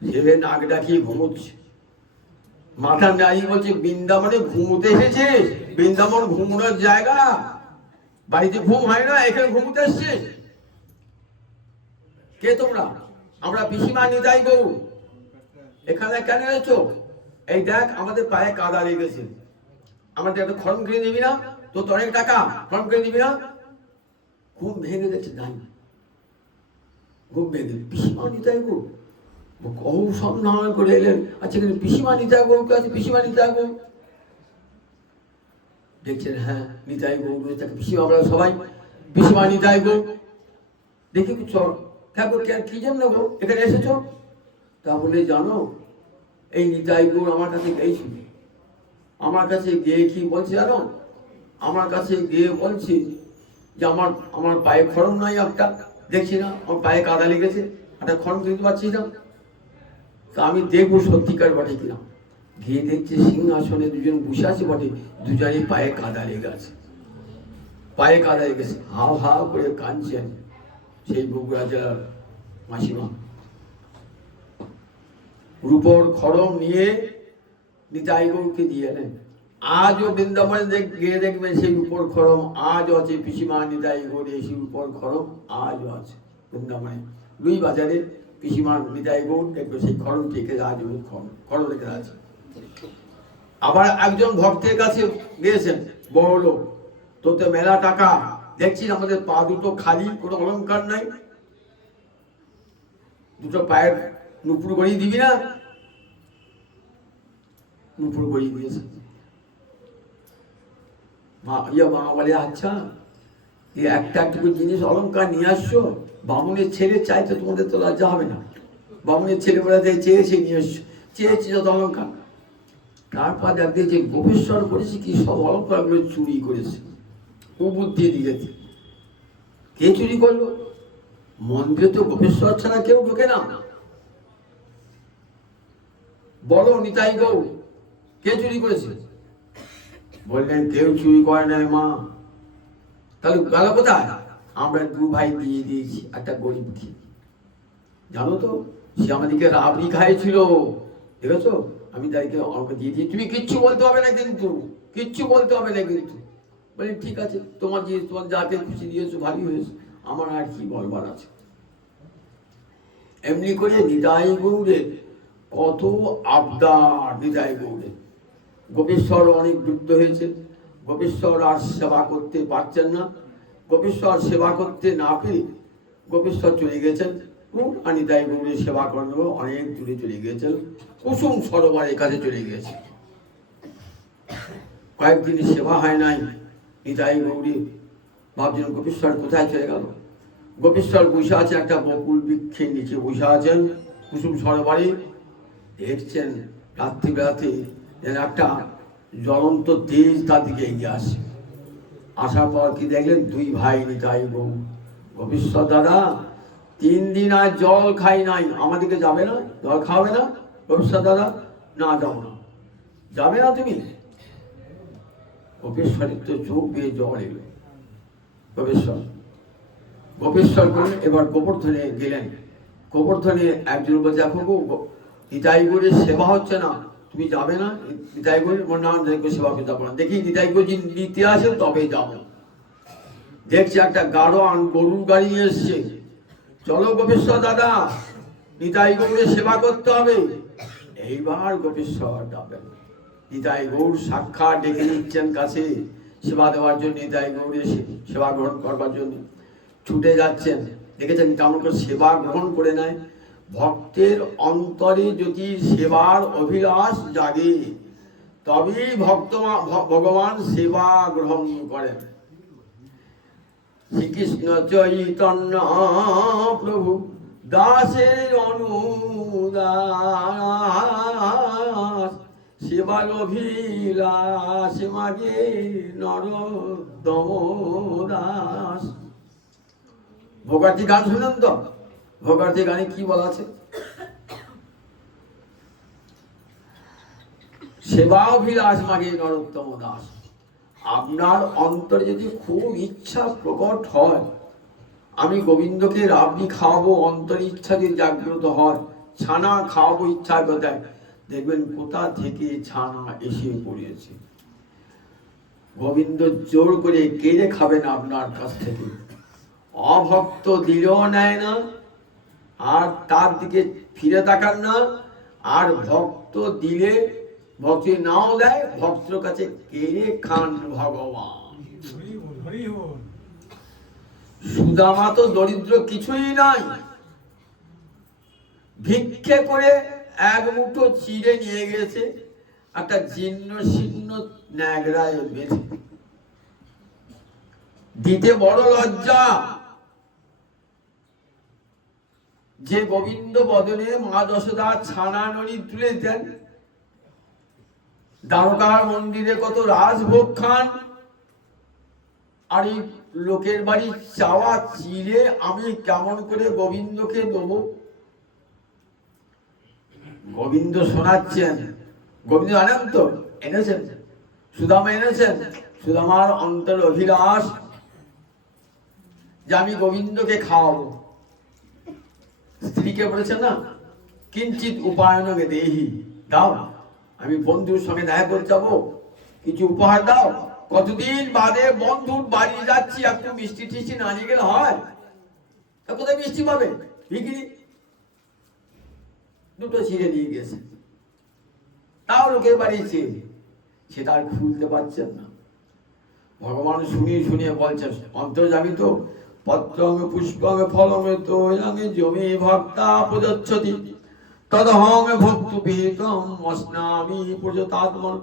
ছেলে নাক ডাকিয়ে ঘুমোচ্ছে। মাথা দাঁড়িয়ে বলছে, বৃন্দাবনে ঘুমোতে এসেছে? বৃন্দাবন ঘুমোনোর জায়গা, বাড়িতে ঘুম হয় না, এখানে ঘুমোতে এসছে? কে তোমরা? আমরা পিসিমা নিতাই গৌর। এখানে কেন এসেছো? এই দেখ আমাদের পায়ে কাদা লেগেছে, আমাদের একটা খরম কিনে দিবি না? তো অনেক টাকা, খরম কিনে দিবি না? ঘুম ভেঙে যাচ্ছে, নাই ঘুম ভেঙে পিসিমা নিতাই গৌর বহু সন্ধান করে এলেন। আচ্ছা কিন্তু পিসিমা নিতাই গৌর আছে, পিসিমা নিতাই গৌর দেখছেন, হ্যাঁ নিতাই গৌর, পিসিমা আমরা সবাই পিসিমা নিতাই গৌর। দেখি চল ঠাকুর কি জন্য গো এখানে এসেছো? তা বলে জানো এই নিতাই গৌর আমার কাছে গেছিল, আমার কাছে গিয়ে কি বলছে জানো? আমার কাছে গিয়ে বলছে যে আমার পায়ে খড়ম নাই, একটা দেখছি না, আমার পায়ে কাদা লেগেছে, একটা খড়ম কিনতে পারছি না। তা আমি দেখবো সত্যিকার বটে কিনা। গিয়ে দেখছে সিংহাসনে দুজন বসে আছে বটে, দুজনই পায়ে কাদা লেগে আছে, পায়ে কাদা লেগেছে, হাও হাও করে কাঁদছেন সেই বগুড়া জেলার মাসিমা। রূপর খড়ম নিয়ে নিতাই গৌরকে দিয়ে এলেন। আজও বৃন্দাবনে গিয়ে দেখবেন সেই রূপর খড়ম আজও আছে, পিসিমা নিতাই গৌরে সেই রূপর খড়ম আজও আছে বৃন্দাবনে। দুই বাজারে পিসিমা নিতাই গৌর দেখবে সেই খড়ম রেখে আজও খড়ম রেখে আছে। আবার একজন ভক্তের কাছে গিয়েছেন, বড় লোক, তোতে মেলা টাকা, দেখছি আমাদের পা দুটো খালি, কোনো অলংকার নাই, দুটো পায়ের নুপুর গড়িয়ে দিবি না? নুপুর গড়িয়ে দিয়েছে। মা বলে, আচ্ছা এই একটা একটু জিনিস অলংকার নিয়ে আসছো, বামুনের ছেলে চাইতে তোমাদের তো লজ্জা হবে না? বামুনের ছেলে বলে চেয়েছে নিয়ে এসছো, চেয়েছে যত অলংকার। তারপর দেখতে যে গোপেশ্বর করেছে কি সব অলংকার গুলো চুরি করেছে, কুবুদ্ধি দিয়েছে। কে চুরি করলো? মন্দিরে তো গোপেশ্বর ছাড়া কেউ ঢোকে না। বলো নিতাই গৌর কে চুরি করেছে? বললেন কেউ চুরি করে নাই মা। তাহলে গেল কোথায়? আমরা দু ভাই দিয়ে দিয়েছি একটা গরিবকে, জানো তো সে আমাদেরকে রাবড়ি খাইছিল, দেখেছো? আমি তাইকে আমাকে দিয়ে দিই, তুমি কিচ্ছু বলতে হবে না কিন্তু, কিচ্ছু বলতে হবে না কিন্তু। বলে ঠিক আছে, তোমার যাকে খুশি দিয়েছো ভালোই হয়েছে, আমার আর কি বলবার আছে। এমনি করে নিতাই গৌরের কত আবদার। নিতাই গৌরের গোপেশ্বর অনেক বৃদ্ধ হয়েছে, গোপেশ্বর আর সেবা করতে পারছেন না। গোপেশ্বর সেবা করতে না পেরে গোপেশ্বর চলে গেছেন আর নিতাই গৌরের সেবা করবো অনেক দূরে চলে গিয়েছেন, কুসুম সরোবরের কাছে চলে গিয়েছে। কয়েকদিন সেবা হয় নাই নিতাই গৌরী, ভাবছেন গোপেশ্বর কোথায় চলে গেল। গোপেশ্বর বসে আছে একটা বকুল বৃক্ষের নিচে বসে আছেন কুসুম সরোবরে। দেখছেন রাত্রিবেলাতে যেন একটা জ্বলন্ত তেজ তার দিকে এগিয়ে আসে। আসার পর কি দেখলেন? দুই ভাই নিতাই গৌর। গোপেশ্বর দাদা 3 দিন আর জল খাই নাই, আমাদেরকে যাবে না? জল খাওয়াবে না? গোপেশ্বর দাদা না যাবো না। যাবে না তুমি? গোপেশ্বরের তো চোখ বেয়ে জল এলো। গোপেশ্বর করলেন, এবার গোবর্ধনে গেলেন। গোবর্ধনে একজন বলছে দেখো নিতাই গৌরের সেবা হচ্ছে না, তুমি যাবে না? নিতাই গৌর না, সেবা করতে যাবো না, দেখি নিতাই গৌর যদি নিতে আসে তবে যাবো। দেখছি একটা গাড়োয়ান গরুর গাড়ি এসছে, চলো গোপেশ্বর দাদা নিতাই গৌরের সেবা করতে হবে। এইবার গোপেশ্বর যাবেন, নিতাই গৌর সাক্ষাৎ ডেকে নিচ্ছেন কাছে সেবা দেওয়ার জন্য, নিতাই গৌরের সেবা গ্রহণ করবার জন্য ছুটে যাচ্ছেন। দেখেছেন কেমন করে সেবা গ্রহণ করে নেয়। ভক্তের অন্তরে যদি সেবার অভিলাষ জাগে তবেই ভগবান সেবা গ্রহণ করেন। শ্রীকৃষ্ণ চৈতন্য প্রভু দাসের অনুদাস, সেবার অভিলাষ মাগে নরোত্তম দাস। ভোগার্থী গান শুনেন তো? ভোগার্থী গানে কি বলা আছে? সেবাভিলাষ মাগে নরোত্তম দাস। আপনার অন্তরে যদি খুব ইচ্ছা প্রকট হয় আমি গোবিন্দকে রাবড়ি খাওয়াবো, অন্তরে ইচ্ছা যদি জাগ্রত হয়, ছানা খাওয়াবো ইচ্ছা কথায়, দেখবেন কোথা থেকে ছানা এসে পড়িয়েছে। গোবিন্দ জোর করে কেড়ে খাবেন আপনার কাছ থেকে। অভক্ত দিলেও নেয় না, আর তার দিকে ফিরে তাকান না, আর ভক্ত দিলে ভক্তি নাও দেয়, ভক্তর কাছে কেড়ে খান ভগবান। সুদামা তো দরিদ্র কিছুই নাই, ভিক্ষে করে এক মুঠো চিড়ে নিয়ে গেছে একটা জীর্ণ শীর্ণ ন্যাগড়ায় বেঁধে। দিতে বড় লজ্জা যে গোবিন্দ বদনে মা যশোদা ছানা ননি তুলে দেন, দ্বারকার মন্দিরে কত রাজভোগ খান, আর এই লোকের বাড়ি চাওয়া চিড়ে আমি কেমন করে গোবিন্দকে দেবো? গোবিন্দ শোনাচ্ছেন, গোবিন্দ আনেন তো, এনেছেন, সুদামা এনেছেন। সুদামার অন্তর অভিলাষ যে আমি গোবিন্দকে খাওয়াবো। স্ত্রীকে বলেছেন না, কিঞ্চিত উপায়নকে দেহি, দাও, আমি বন্ধুর সঙ্গে দেখা করতে যাবো, কিছু উপহার দাও। কতদিন বাদে বন্ধুর বাড়ি যাচ্ছি, একটু মিষ্টি টিষ্টি না নিয়ে গেলে হয়? কোথায় মিষ্টি পাবে? ভিখিরি দুটো ছিঁড়ে নিয়ে গেছে, তাও লোকের বাড়ি সেটা আর খুলতে পারছেন না। ভগবান শুনিয়ে শুনিয়ে বলছেন, অন্তর্যামী তো, পত্রঙ্গে পুষ্পঙ্গে ফলমে তো জমি ভক্তা প্রযচ্ছতি তদহঙ্গে ভক্তু বিহিতম অস্নামি প্রযতাত্মন।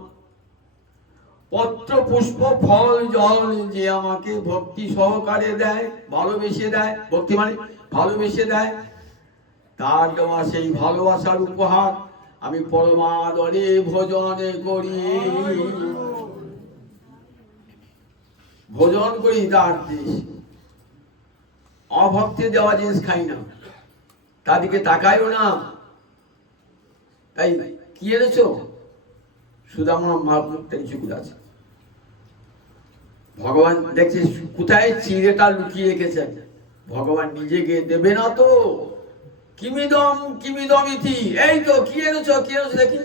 পত্র পুষ্প ফল জল যে আমাকে ভক্তি সহকারে দেয়, ভালোবেসে দেয়, ভক্তি মানে ভালোবেসে দেয়, তার দেওয়া সেই ভালোবাসার উপহার আমি পরমাদরে ভোজনে করি, ভোজন করি তার দেশ। অভক্তি দেওয়া জিনিস খাই না, তাদেরকে তাকাইও না। তাই কি এনেছো? সুদামা মহাপ্রভুটা চুপ আছে। ভগবান দেখছে কোথায় চিড়েটা লুকিয়ে রেখেছেন, ভগবান নিজেকে দেবে না তো। কিমিদম কিমিদম ইতি, এই তো কি এনেছো, কি এনেছো দেখি।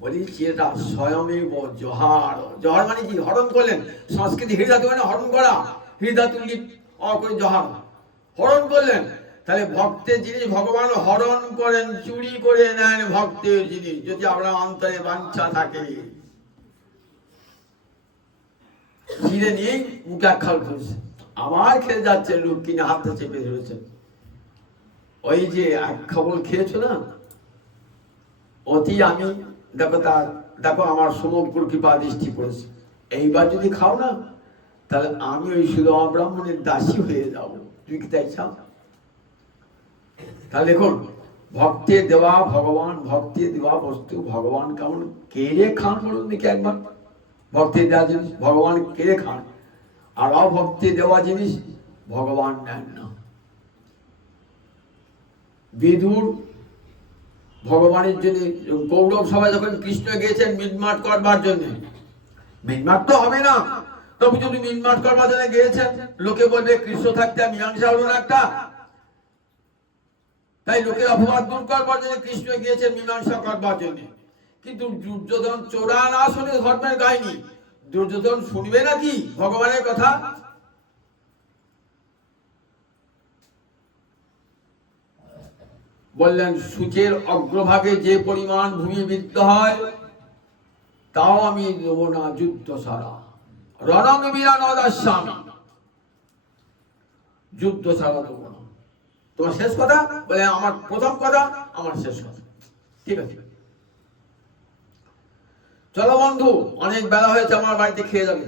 বলি চিড়েটা স্বয়মেব জহার। জহার মানে কি? হরণ করলেন। সংস্কৃতি হৃদয় মানে হরণ করা, হৃদয় তুলি করে জহার, হরণ করলেন। তাহলে ভক্তের জিনিস ভগবান হরণ করেন, চুরি করে নেন ভক্তের জিনিস, যদি আপনার অন্তরে বাঞ্ছা থাকে। চিড়ে নিয়েই মুখে আখ্যাল করেছে, আমার খেয়ে যাচ্ছে, লোক কিনে হাতটা চেপে ধরেছেন। ওই যে এক খবর খেয়েছো না, অতি আমি দেখো, তার দেখো আমার সমগ্র কৃপা দৃষ্টি পড়েছে, এইবার যদি খাও না তাহলে আমি ওই সুদামা ব্রাহ্মণের দাসী হয়ে যাবো। তুই কি তাই চাও? তাহলে দেখুন, ভক্তের দেওয়া ভগবান, ভক্তের দেওয়া বস্তু ভগবান কেমন কেড়ে খান বলুন দেখি একবার। ভক্তের দেওয়া জিনিস ভগবান কেড়ে খান, আর অভক্তের দেওয়া জিনিস ভগবান নেন না। বিদুর ভগবানের জন্য কৌরব সভায় যখন কৃষ্ণ গিয়েছেন মিটমাট করবার জন্য, মিটমাট তো হবে না, তবু যদি মিটমাট করবার জন্য গিয়েছেন, লোকে বলবে কৃষ্ণ থাকতে মীমাংসা হলো না একটা। তাই লোকের অপবাদ দূর করবার জন্য কৃষ্ণ গিয়েছেন মীমাংসা করবার জন্য। কিন্তু দুর্যোধন চোরা না শুনে ধর্মের গায়নি, দুর্যোধন শুনবে নাকি ভগবানের কথা? বললেন সূচের অগ্রভাগে যে পরিমাণ ভূমি বৃদ্ধ হয় তাও আমি দেব না যুদ্ধ ছাড়া, রণং বিরানদাস্যামি, যুদ্ধ ছাড়া দেবো না। তোমার শেষ কথা? বলে আমার প্রথম কথা, আমার শেষ কথা। ঠিক আছে, চলো বন্ধু, অনেক বেলা হয়েছে, আমার বাড়িতে খেয়ে যাবে।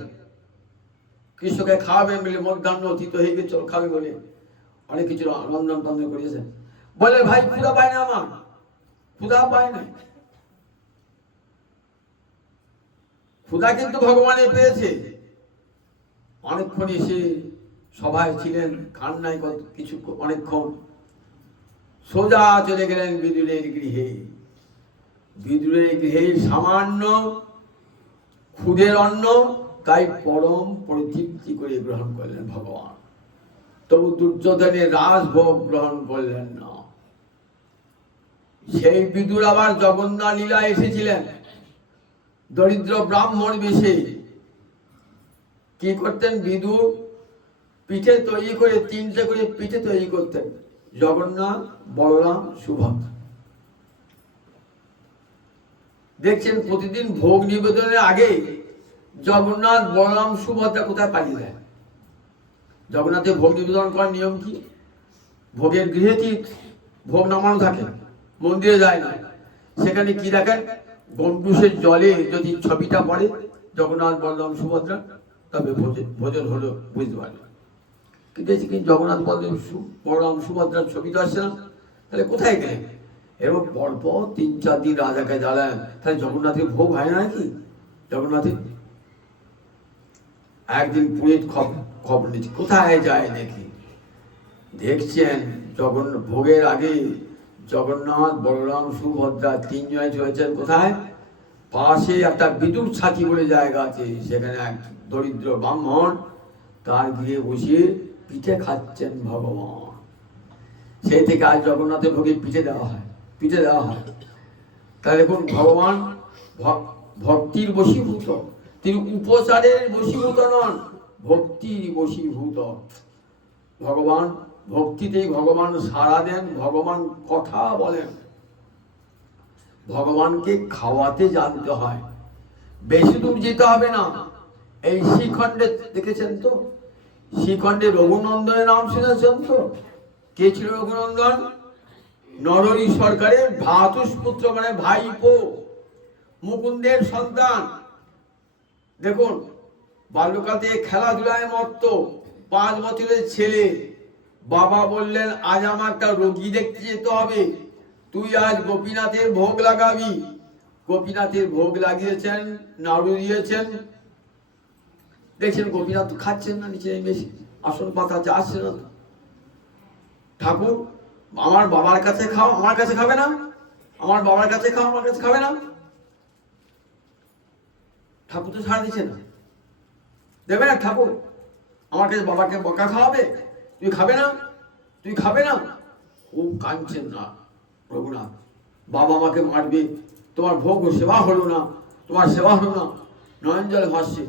কৃষ্ণকে খাওয়াবেন বলে মধ্যাহ্ন অতীত হয়ে গেছে, চলো খাবে বলে অনেক কিছু রন্ধন টন্ধন করিয়েছে। বলে ভাই ক্ষুধা পায় না, আমার ক্ষুধা পায় না। ক্ষুধা কিন্তু ভগবানের পেয়েছে। অনেকক্ষণ এসে সভায় ছিলেন, খান নাই কত কিছু, অনেকক্ষণ সোজা চলে গেলেন বিদুরের গৃহে। বিদুরের গৃহে সামান্য ক্ষুদের অন্ন, তাই পরম পরিতৃপ্তি করে গ্রহণ করলেন ভগবান। তবু দুর্যোধনের রাজভোগ গ্রহণ করলেন না। সেই বিদুর আবার জগন্নাথ লীলা এসেছিলেন দরিদ্র ব্রাহ্মণ বেশে। কি করতেন বিদুর? পিঠে তৈরি করে, 3টে করে পিঠে তৈরি করতেন, জগন্নাথ, বলরাম, সুভদ্রা। দেখছেন প্রতিদিন ভোগ নিবেদনের আগে জগন্নাথ, বলরাম, সুভদ্রা কোথায় পালিয়ে যায়। জগন্নাথের ভোগ নিবেদন করার নিয়ম কি? ভোগের গৃহে ঠিক ভোগ নামানো থাকে, মন্দিরে যায় না। সেখানে কি দেখেন? গন্ডুসের জলে যদি ছবিটা পড়ে জগন্নাথ, বলরাম, সুভদ্রা, তবে ভোজন হলো, বুঝতে পারবে। কিন্তু জগন্নাথ, বলরাম, সুভদ্রার ছবি তো আসছে না, তাহলে কোথায় গেলেন? এরপর পরপর 3-4 দিন রাজাকে জ্বালান, তাহলে জগন্নাথের ভোগ হয় না নাকি? জগন্নাথের একদিন পুরীর খবর নিচ্ছে, কোথায় যায় দেখি। দেখছেন ভোগের আগে জগন্নাথ, বলরাম, সুভদ্রা 3 জনে চলেছেন কোথায়? পাশে একটা বিদুর ছাতি বলে জায়গা আছে, সেখানে এক দরিদ্র ব্রাহ্মণ তার গিয়ে বসে পিঠে খাচ্ছেন ভগবান। সেই থেকে আজ জগন্নাথের ভোগে পিঠে দেওয়া হয়, পিঠে দেওয়া হয়। তাহলে দেখুন, ভগবান ভক্তির বশীভূত, তিনি উপচারের বশীভূত নন, ভক্তির বশীভূত। ভগবান ভক্তিতেই ভগবান সাড়া দেন, ভগবান কথা বলেন। ভগবানকে খাওয়াতে জানতে হয়, বেশি দূর যেতে হবে না। এই শ্রীখণ্ডে দেখেছেন তো, শ্রীখণ্ডে রঘুনন্দনের নাম শুনেছেন তো? কে ছিল রঘুনন্দন? নরহরি সরকারের ভ্রাতুষ্পুত্র, মানে ভাইপো, মুকুন্দের সন্তান। দেখুন, বাল্যকাল থেকে খেলাধুলায় মত্ত, 5 বছরের ছেলে। বাবা বললেন, আজ আমার একটা রোগী দেখতে যেতে হবে, তুই আজ গোপীনাথের ভোগ লাগাবি। গোপীনাথের ভোগ লাগিয়েছেন, নাড়ু দিয়েছেন। দেখছেন গোপীনাথ খাচ্ছেন না, নিচে বেশি আসন পাতা আসছে না। ঠাকুর, আমার বাবার কাছে খাও, আমার কাছে খাবে না? আমার বাবার কাছে খাও, আমার কাছে খাবে না? ঠাকুর তো ছাড় দিচ্ছে না, দেবে না ঠাকুর। আমার কাছে বাবাকে বকা খাওয়াবে, তুই খাবে না, তুই খাবে না। খুব কাঁদছেন না রঘুনাথ, বাবা আমাকে মারবে, তোমার ভোগ সেবা হলো না, তোমার সেবা হলো না। নয়ন জলে ভাসছে,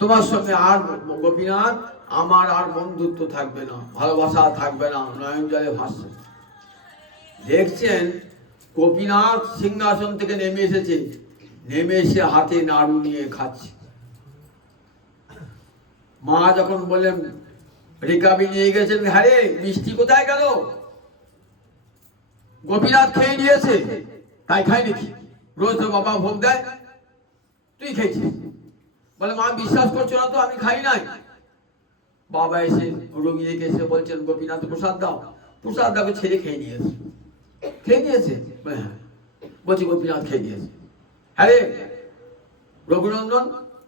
তোমার সঙ্গে আর গোপীনাথ আমার আর বন্ধুত্ব থাকবে না, ভালোবাসা থাকবে না। নয়ন জলে ভাসছে। দেখছেন গোপীনাথ সিংহাসন থেকে নেমে এসেছে, নেমে এসে হাতে নাড়ু নিয়ে খাচ্ছে। মা যখন বললেন, রিকাবি নিয়ে গেছেন, হ্যাঁ রে, মিষ্টি কোথায় গেল? গোপীনাথ খেয়ে নিয়েছে, তাই খাই নাকি? রোজ তো বাবা ভোগ দেয়, তুই খেয়েছিস। বলে, মা বিশ্বাস করছো না তো, আমি খাই নাই। বাবা এসে রোগী রেখে এসে বলছেন, গোপীনাথ প্রসাদ দাও। প্রসাদ দাকে ছেড়ে খেয়ে নিয়েছে। খেয়ে নিয়েছে? হ্যাঁ। বলছি, গোপীনাথ খেয়ে নিয়েছে। হ্যাঁ রে রঘুনন্দন,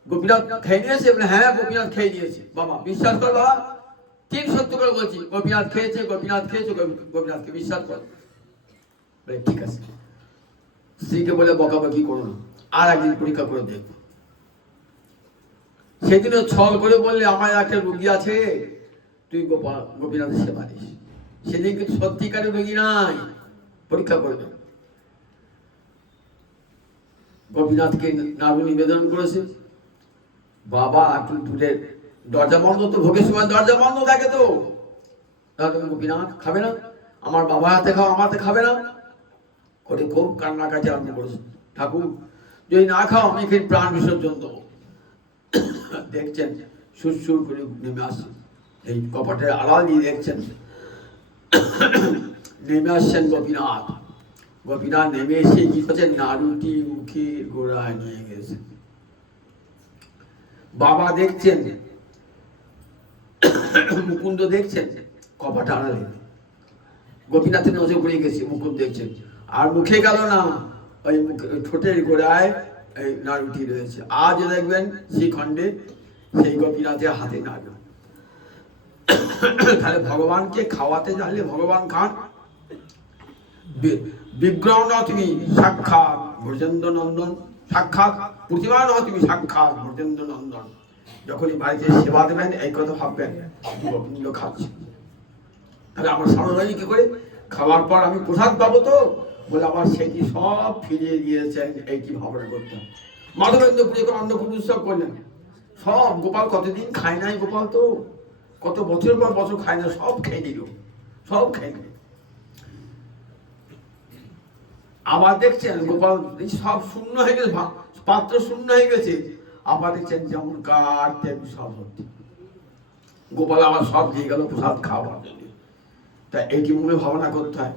গোপীনাথ খেয়ে নিয়েছে? হ্যাঁ, গোপীনাথ খেয়ে নিয়েছে। বাবা বিশ্বাস কর, বাবা 3 সত্য করে বলছি, গোপীনাথ খেয়েছে, গোপীনাথ খেয়েছে, গোপীনাথকে বিশ্বাস কর। ঠিক আছে। স্ত্রীকে বলে বকাবকি করো না, আর একদিন পরীক্ষা করে দেখবো। সেদিনও ছল করে বললে, আমার একটা রোগী আছে, তুই গোপীনাথের সেবা দিস। সেদিন কিন্তু সত্যিকারের রোগী নাই, পরীক্ষা করবে। গোপীনাথকে নাড়ু নিবেদন করেছে। বাবা একটু দূরে, দরজা বন্ধ তো, ভোগের সময় দরজা বন্ধ থাকে তো। তাহলে গোপীনাথ খাবে না, আমার বাবার হাতে খাও, আমার হাতে খাবে না করে খুব কান্নাকাটি আরম্ভ করেছে। ঠাকুর, যদি না খাও আমি এখানে প্রাণ বিসর্জন দেবো। দেখছেন সুর করে নেমে আসছে, এই কপাটের আড়াল দিয়ে দেখছেন নেমে আসছেন গোপীনাথ। গোপীনাথ নেমে এসে কি করছেন, নাড়ুটি মুখের গোড়ায় নিয়ে গেছেন। বাবা দেখছেন, মুকুন্দ দেখছেন, কপাট আড়ালে গোপীনাথের নজর পড়ে গেছে। মুকুন্দ দেখছেন, আর মুখে গেল না, ওই ঠোঁটের গোড়ায় এই নাড়ুটি রয়েছে। আজ দেখবেন শ্রীখণ্ডে সেই গোপীনাথের হাতে নাড়ু। তাহলে ভগবানকে খাওয়াতে জানলে ভগবান খান। বিগ্রহ না, তুমি সাক্ষাৎ ব্রজেন্দ্র নন্দন, সাক্ষাৎ প্রতিমান হয় তুমি সাক্ষাৎ ব্রজেন্দ্র নন্দন। যখনই বাড়িতে সেবা দেবেন এই কথা ভাববেন গোবিন্দ খাচ্ছে, তাহলে আমার সামনে কি করে খাওয়ার পর আমি প্রসাদ পাবো তো, বলে আবার সেটি সব ফিরিয়ে দিয়েছেন, এইটি ভাবনা করতেন। মাধবেন্দ্রপুরে অন্নকূট উৎসব করলেন, সব গোপাল কতদিন খায় নাই, গোপাল তো কত বছর পর বছর খায় না, সব খেয়ে নিল, সব খেয়ে নিল। আবার দেখছেন গোপাল সব শূন্য হয়ে গেছে, পাত্র শূন্য হয়ে গেছে, আবার দেখছেন যেমন কার তেমনি সব ভর্তি। গোপাল আবার সব দিয়ে গেল প্রসাদ খাওয়ার জন্য। তা এইটি মনে ভাবনা করতে হয়,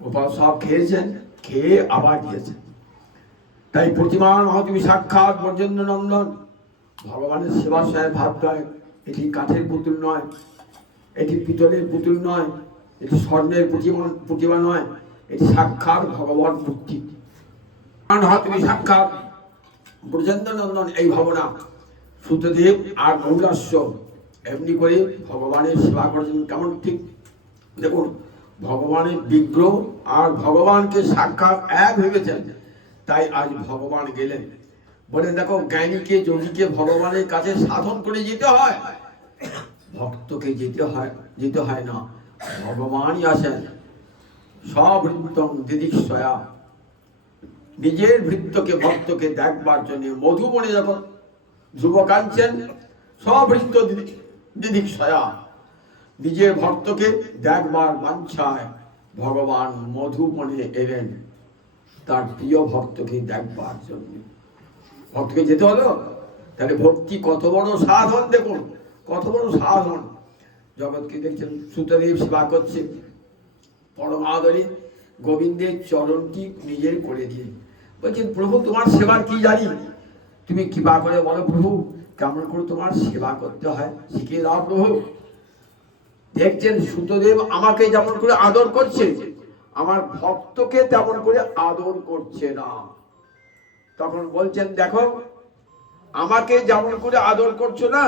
গোপাল সব খেয়েছেন, খেয়ে আবার দিয়েছেন। তাই প্রতিমান হও তুমি সাক্ষাৎ ব্রজেন্দ্র নন্দন। ভগবানের সেবা সাহেব ভাবতে হয়, এটি কাঠের পুতুল নয়, এটি পিতলের পুতুল নয়, এটি স্বর্ণের প্রতিমা নয়, এটি সাক্ষাৎ ভগবান মূর্তি। তুমি সাক্ষাৎ ব্রজেন্দ্র নন্দন, এই ভাবনা সুতদেব আর গৌরাস্য এমনি করে ভগবানের সেবা করেছেন। কেমন ঠিক দেখুন, ভগবানের বিগ্রহ আর ভগবানকে সাক্ষাৎ এক ভেবেছেন। তাই আজ ভগবান গেলেন, বলেন দেখো জ্ঞানীকে যোগীকে ভগবানের কাছে সাধন করে যেতে হয়, ভক্তকে যেতে হয় না, ভগবানই আসেন। সবৃত্তম দিদিক্ষয়া, নিজের ভৃত্যকে ভক্তকে দেখবার জন্য মধুবনে যখন ধ্রুব কাঁদছেন, সবৃত্ত দিদিক্ষয়া, নিজের ভক্তকে দেখবার বাঞ্ছায় ভগবান মধুবনে এলেন তার প্রিয় ভক্তকে দেখবার জন্য। ভক্তকে যেতে হলো, তাহলে ভক্তি কত বড় সাধন, দেখুন কত বড় সাধন। জগৎকে দেখছেন সুতদেব সেবা করছে, পরম আদরে গোবিন্দের চরণটি নিজের করে দিয়ে বলছেন, প্রভু তোমার সেবার কি জানি, তুমি কৃপা করে বলো প্রভু কেমন করে তোমার সেবা করতে হয়, শিখিয়ে দাও প্রভু। দেখছেন সুতদেব আমাকে যেমন করে আদর করছে, আমার ভক্তকে তেমন করে আদর করছে না। তখন বলছেন দেখো আমাকে যেমন করে আদর করছো না,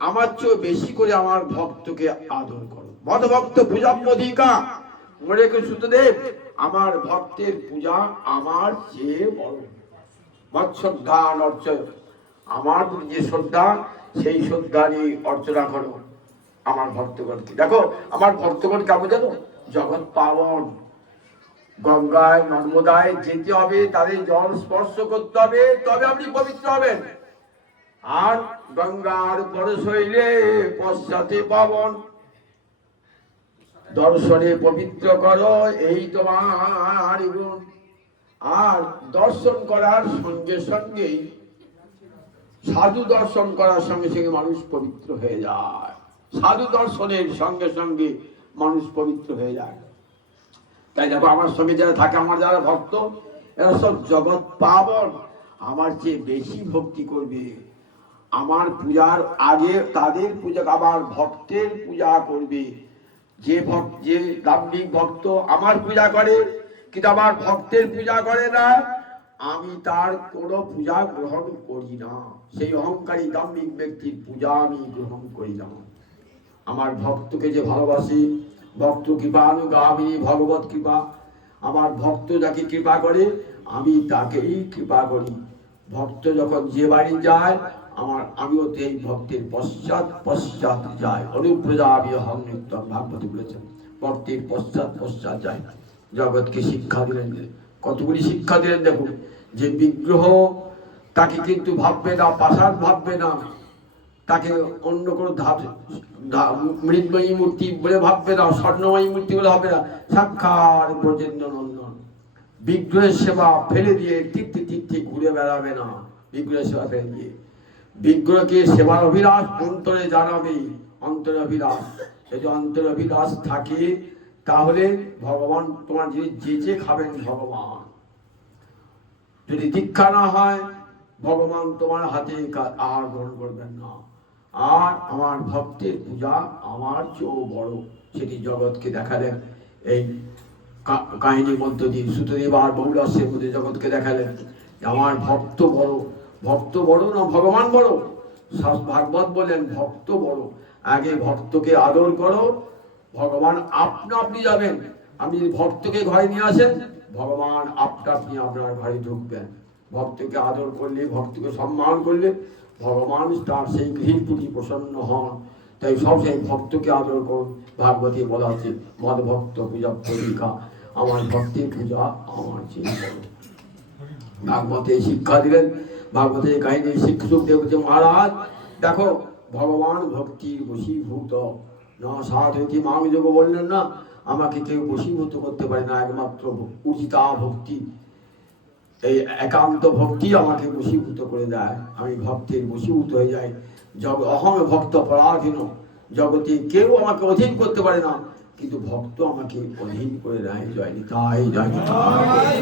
আমার চেয়ে বেশি করে আমার ভক্তকে আদর করো। মদ ভক্ত পূজা অধিকা, মনে রেখে সুতদেব আমার ভক্তের পূজা আমার চেয়ে বড়। মৎ শ্রদ্ধা অর্চন, আমার যে শ্রদ্ধা সেই শ্রদ্ধা নিয়ে অর্চনা করো আমার ভক্তগণকে। দেখো আমার ভক্তগণ কেমন জানো, জগৎ পাবন, গঙ্গায় নর্মদায় যেতে হবে, তাদের জল স্পর্শ করতে হবে, তবে আপনি পবিত্র হবেন। আর গঙ্গার পরশ হইলে পশ্চাতে পাবন, দর্শনে পবিত্র করো এই তোমার গুণ। আর দর্শন করার সঙ্গে সঙ্গে, সাধু দর্শন করার সঙ্গে সঙ্গে মানুষ পবিত্র হয়ে যায়, সাধু দর্শনের সঙ্গে সঙ্গে মানুষ পবিত্র হয়ে যায়। তাই দেখো আমার সঙ্গে যারা থাকে, আমার যারা ভক্ত, এরা সব জগৎ পাবন, আমার চেয়ে বেশি ভক্তি করবে। আমার পূজার আগে তাদের পূজা, আবার ভক্তের পূজা করবে। যে দাম্ভিক ভক্ত আমার পূজা করে কিন্তু আমার ভক্তের পূজা করে না, আমি তার কোনো পূজা গ্রহণ করি না। সেই অহংকারী দাম্ভিক ব্যক্তির পূজা আমি গ্রহণ করি না। আমার ভক্তকে যে ভালোবাসি, ভক্ত কৃপানুগামী ভগবত কৃপা, আমার ভক্ত যাকে কৃপা করে আমি তাকেই কৃপা করি। ভক্ত যখন যে বাড়ি যায় আমিও এই ভক্তের পশ্চাৎ পশ্চাৎ যাই। অনুপ্রজাবি হং নিত্যম, ভাগবতী বলেছেন ভক্তের পশ্চাৎ পশ্চাৎ যায়। জগৎকে শিক্ষা দিলেন, কতগুলি শিক্ষা দিলেন দেখুন। যে বিগ্রহ তাকে কিন্তু ভাববে না, পাষাণ ভাববে না, তাকে অন্য কোনো মৃন্ময়ী মূর্তি বলে ভাববে না, স্বর্ণময়ী মূর্তি বলে ভাববে না, সাক্ষাৎ ব্রজেন্দ্র নন্দন। বিগ্রহের সেবা ফেলে দিয়ে তীর্থে তীর্থে ঘুরে বেড়াবে না, বিগ্রহের সেবা ফেলে দিয়ে বিগ্রহকে সেবার অভিলাষ অন্তরে জানাবে। অন্তরে অভিলাষ, যদি অন্তরে অভিলাষ থাকে তাহলে ভগবান তোমার যে খাবেন ভগবান। যদি দীক্ষা না হয় ভগবান তোমার হাতে আর গ্রহণ করবেন না। আর আমার ভক্তের পূজা আমার চেয়েও বড়, সেটি জগৎকে দেখালেন এই কাহিনীর মধ্য দিয়ে। সুতদেব আর বহুলাস্যের মধ্যে জগৎকে দেখালেন আমার ভক্ত বড়। ভক্ত বড় না ভগবান বড়। ভাগবত বলেন ভক্ত বড়। আগে ভক্তকে আদর করো, ভগবান আপনা আপনি যাবেন। আপনি ভক্তকে ঘরে নিয়ে আসেন, ভগবান আপনি আপনার ঘরে ঢুকবেন। ভক্তকে আদর করলে, ভক্তকে সম্মান করলে ভগবান তার সেই গৃহের প্রতি প্রসন্ন হন। তাই সব সেই ভক্তকে আদর করুন। ভাগবতে বলা আছে, মদ ভক্ত পূজা পরিকা, আমার ভক্তের পূজা আমার চেয়ে করো। ভাগবতে শিক্ষা দিলেন, ভাগবতে কাহিনী শিক্ষক দেবতে মহারাজ দেখো, ভগবান ভক্তির বশীভূত না, সাধ হইতে মাং যোগ বললেন না, আমাকে কেউ বশীভূত করতে পারে না, একমাত্র উচিতা ভক্তি, এই একান্ত ভক্তি আমাকে বশীভূত করে দেয়। আমি ভক্তের বশীভূত হয়ে যাই। অহম ভক্ত পরাধীন, জগতে কেউ আমাকে অধীন করতে পারে না, কিন্তু ভক্ত আমাকে অধীন করে দেয়। জয় নিতাই, জয় নিতাই।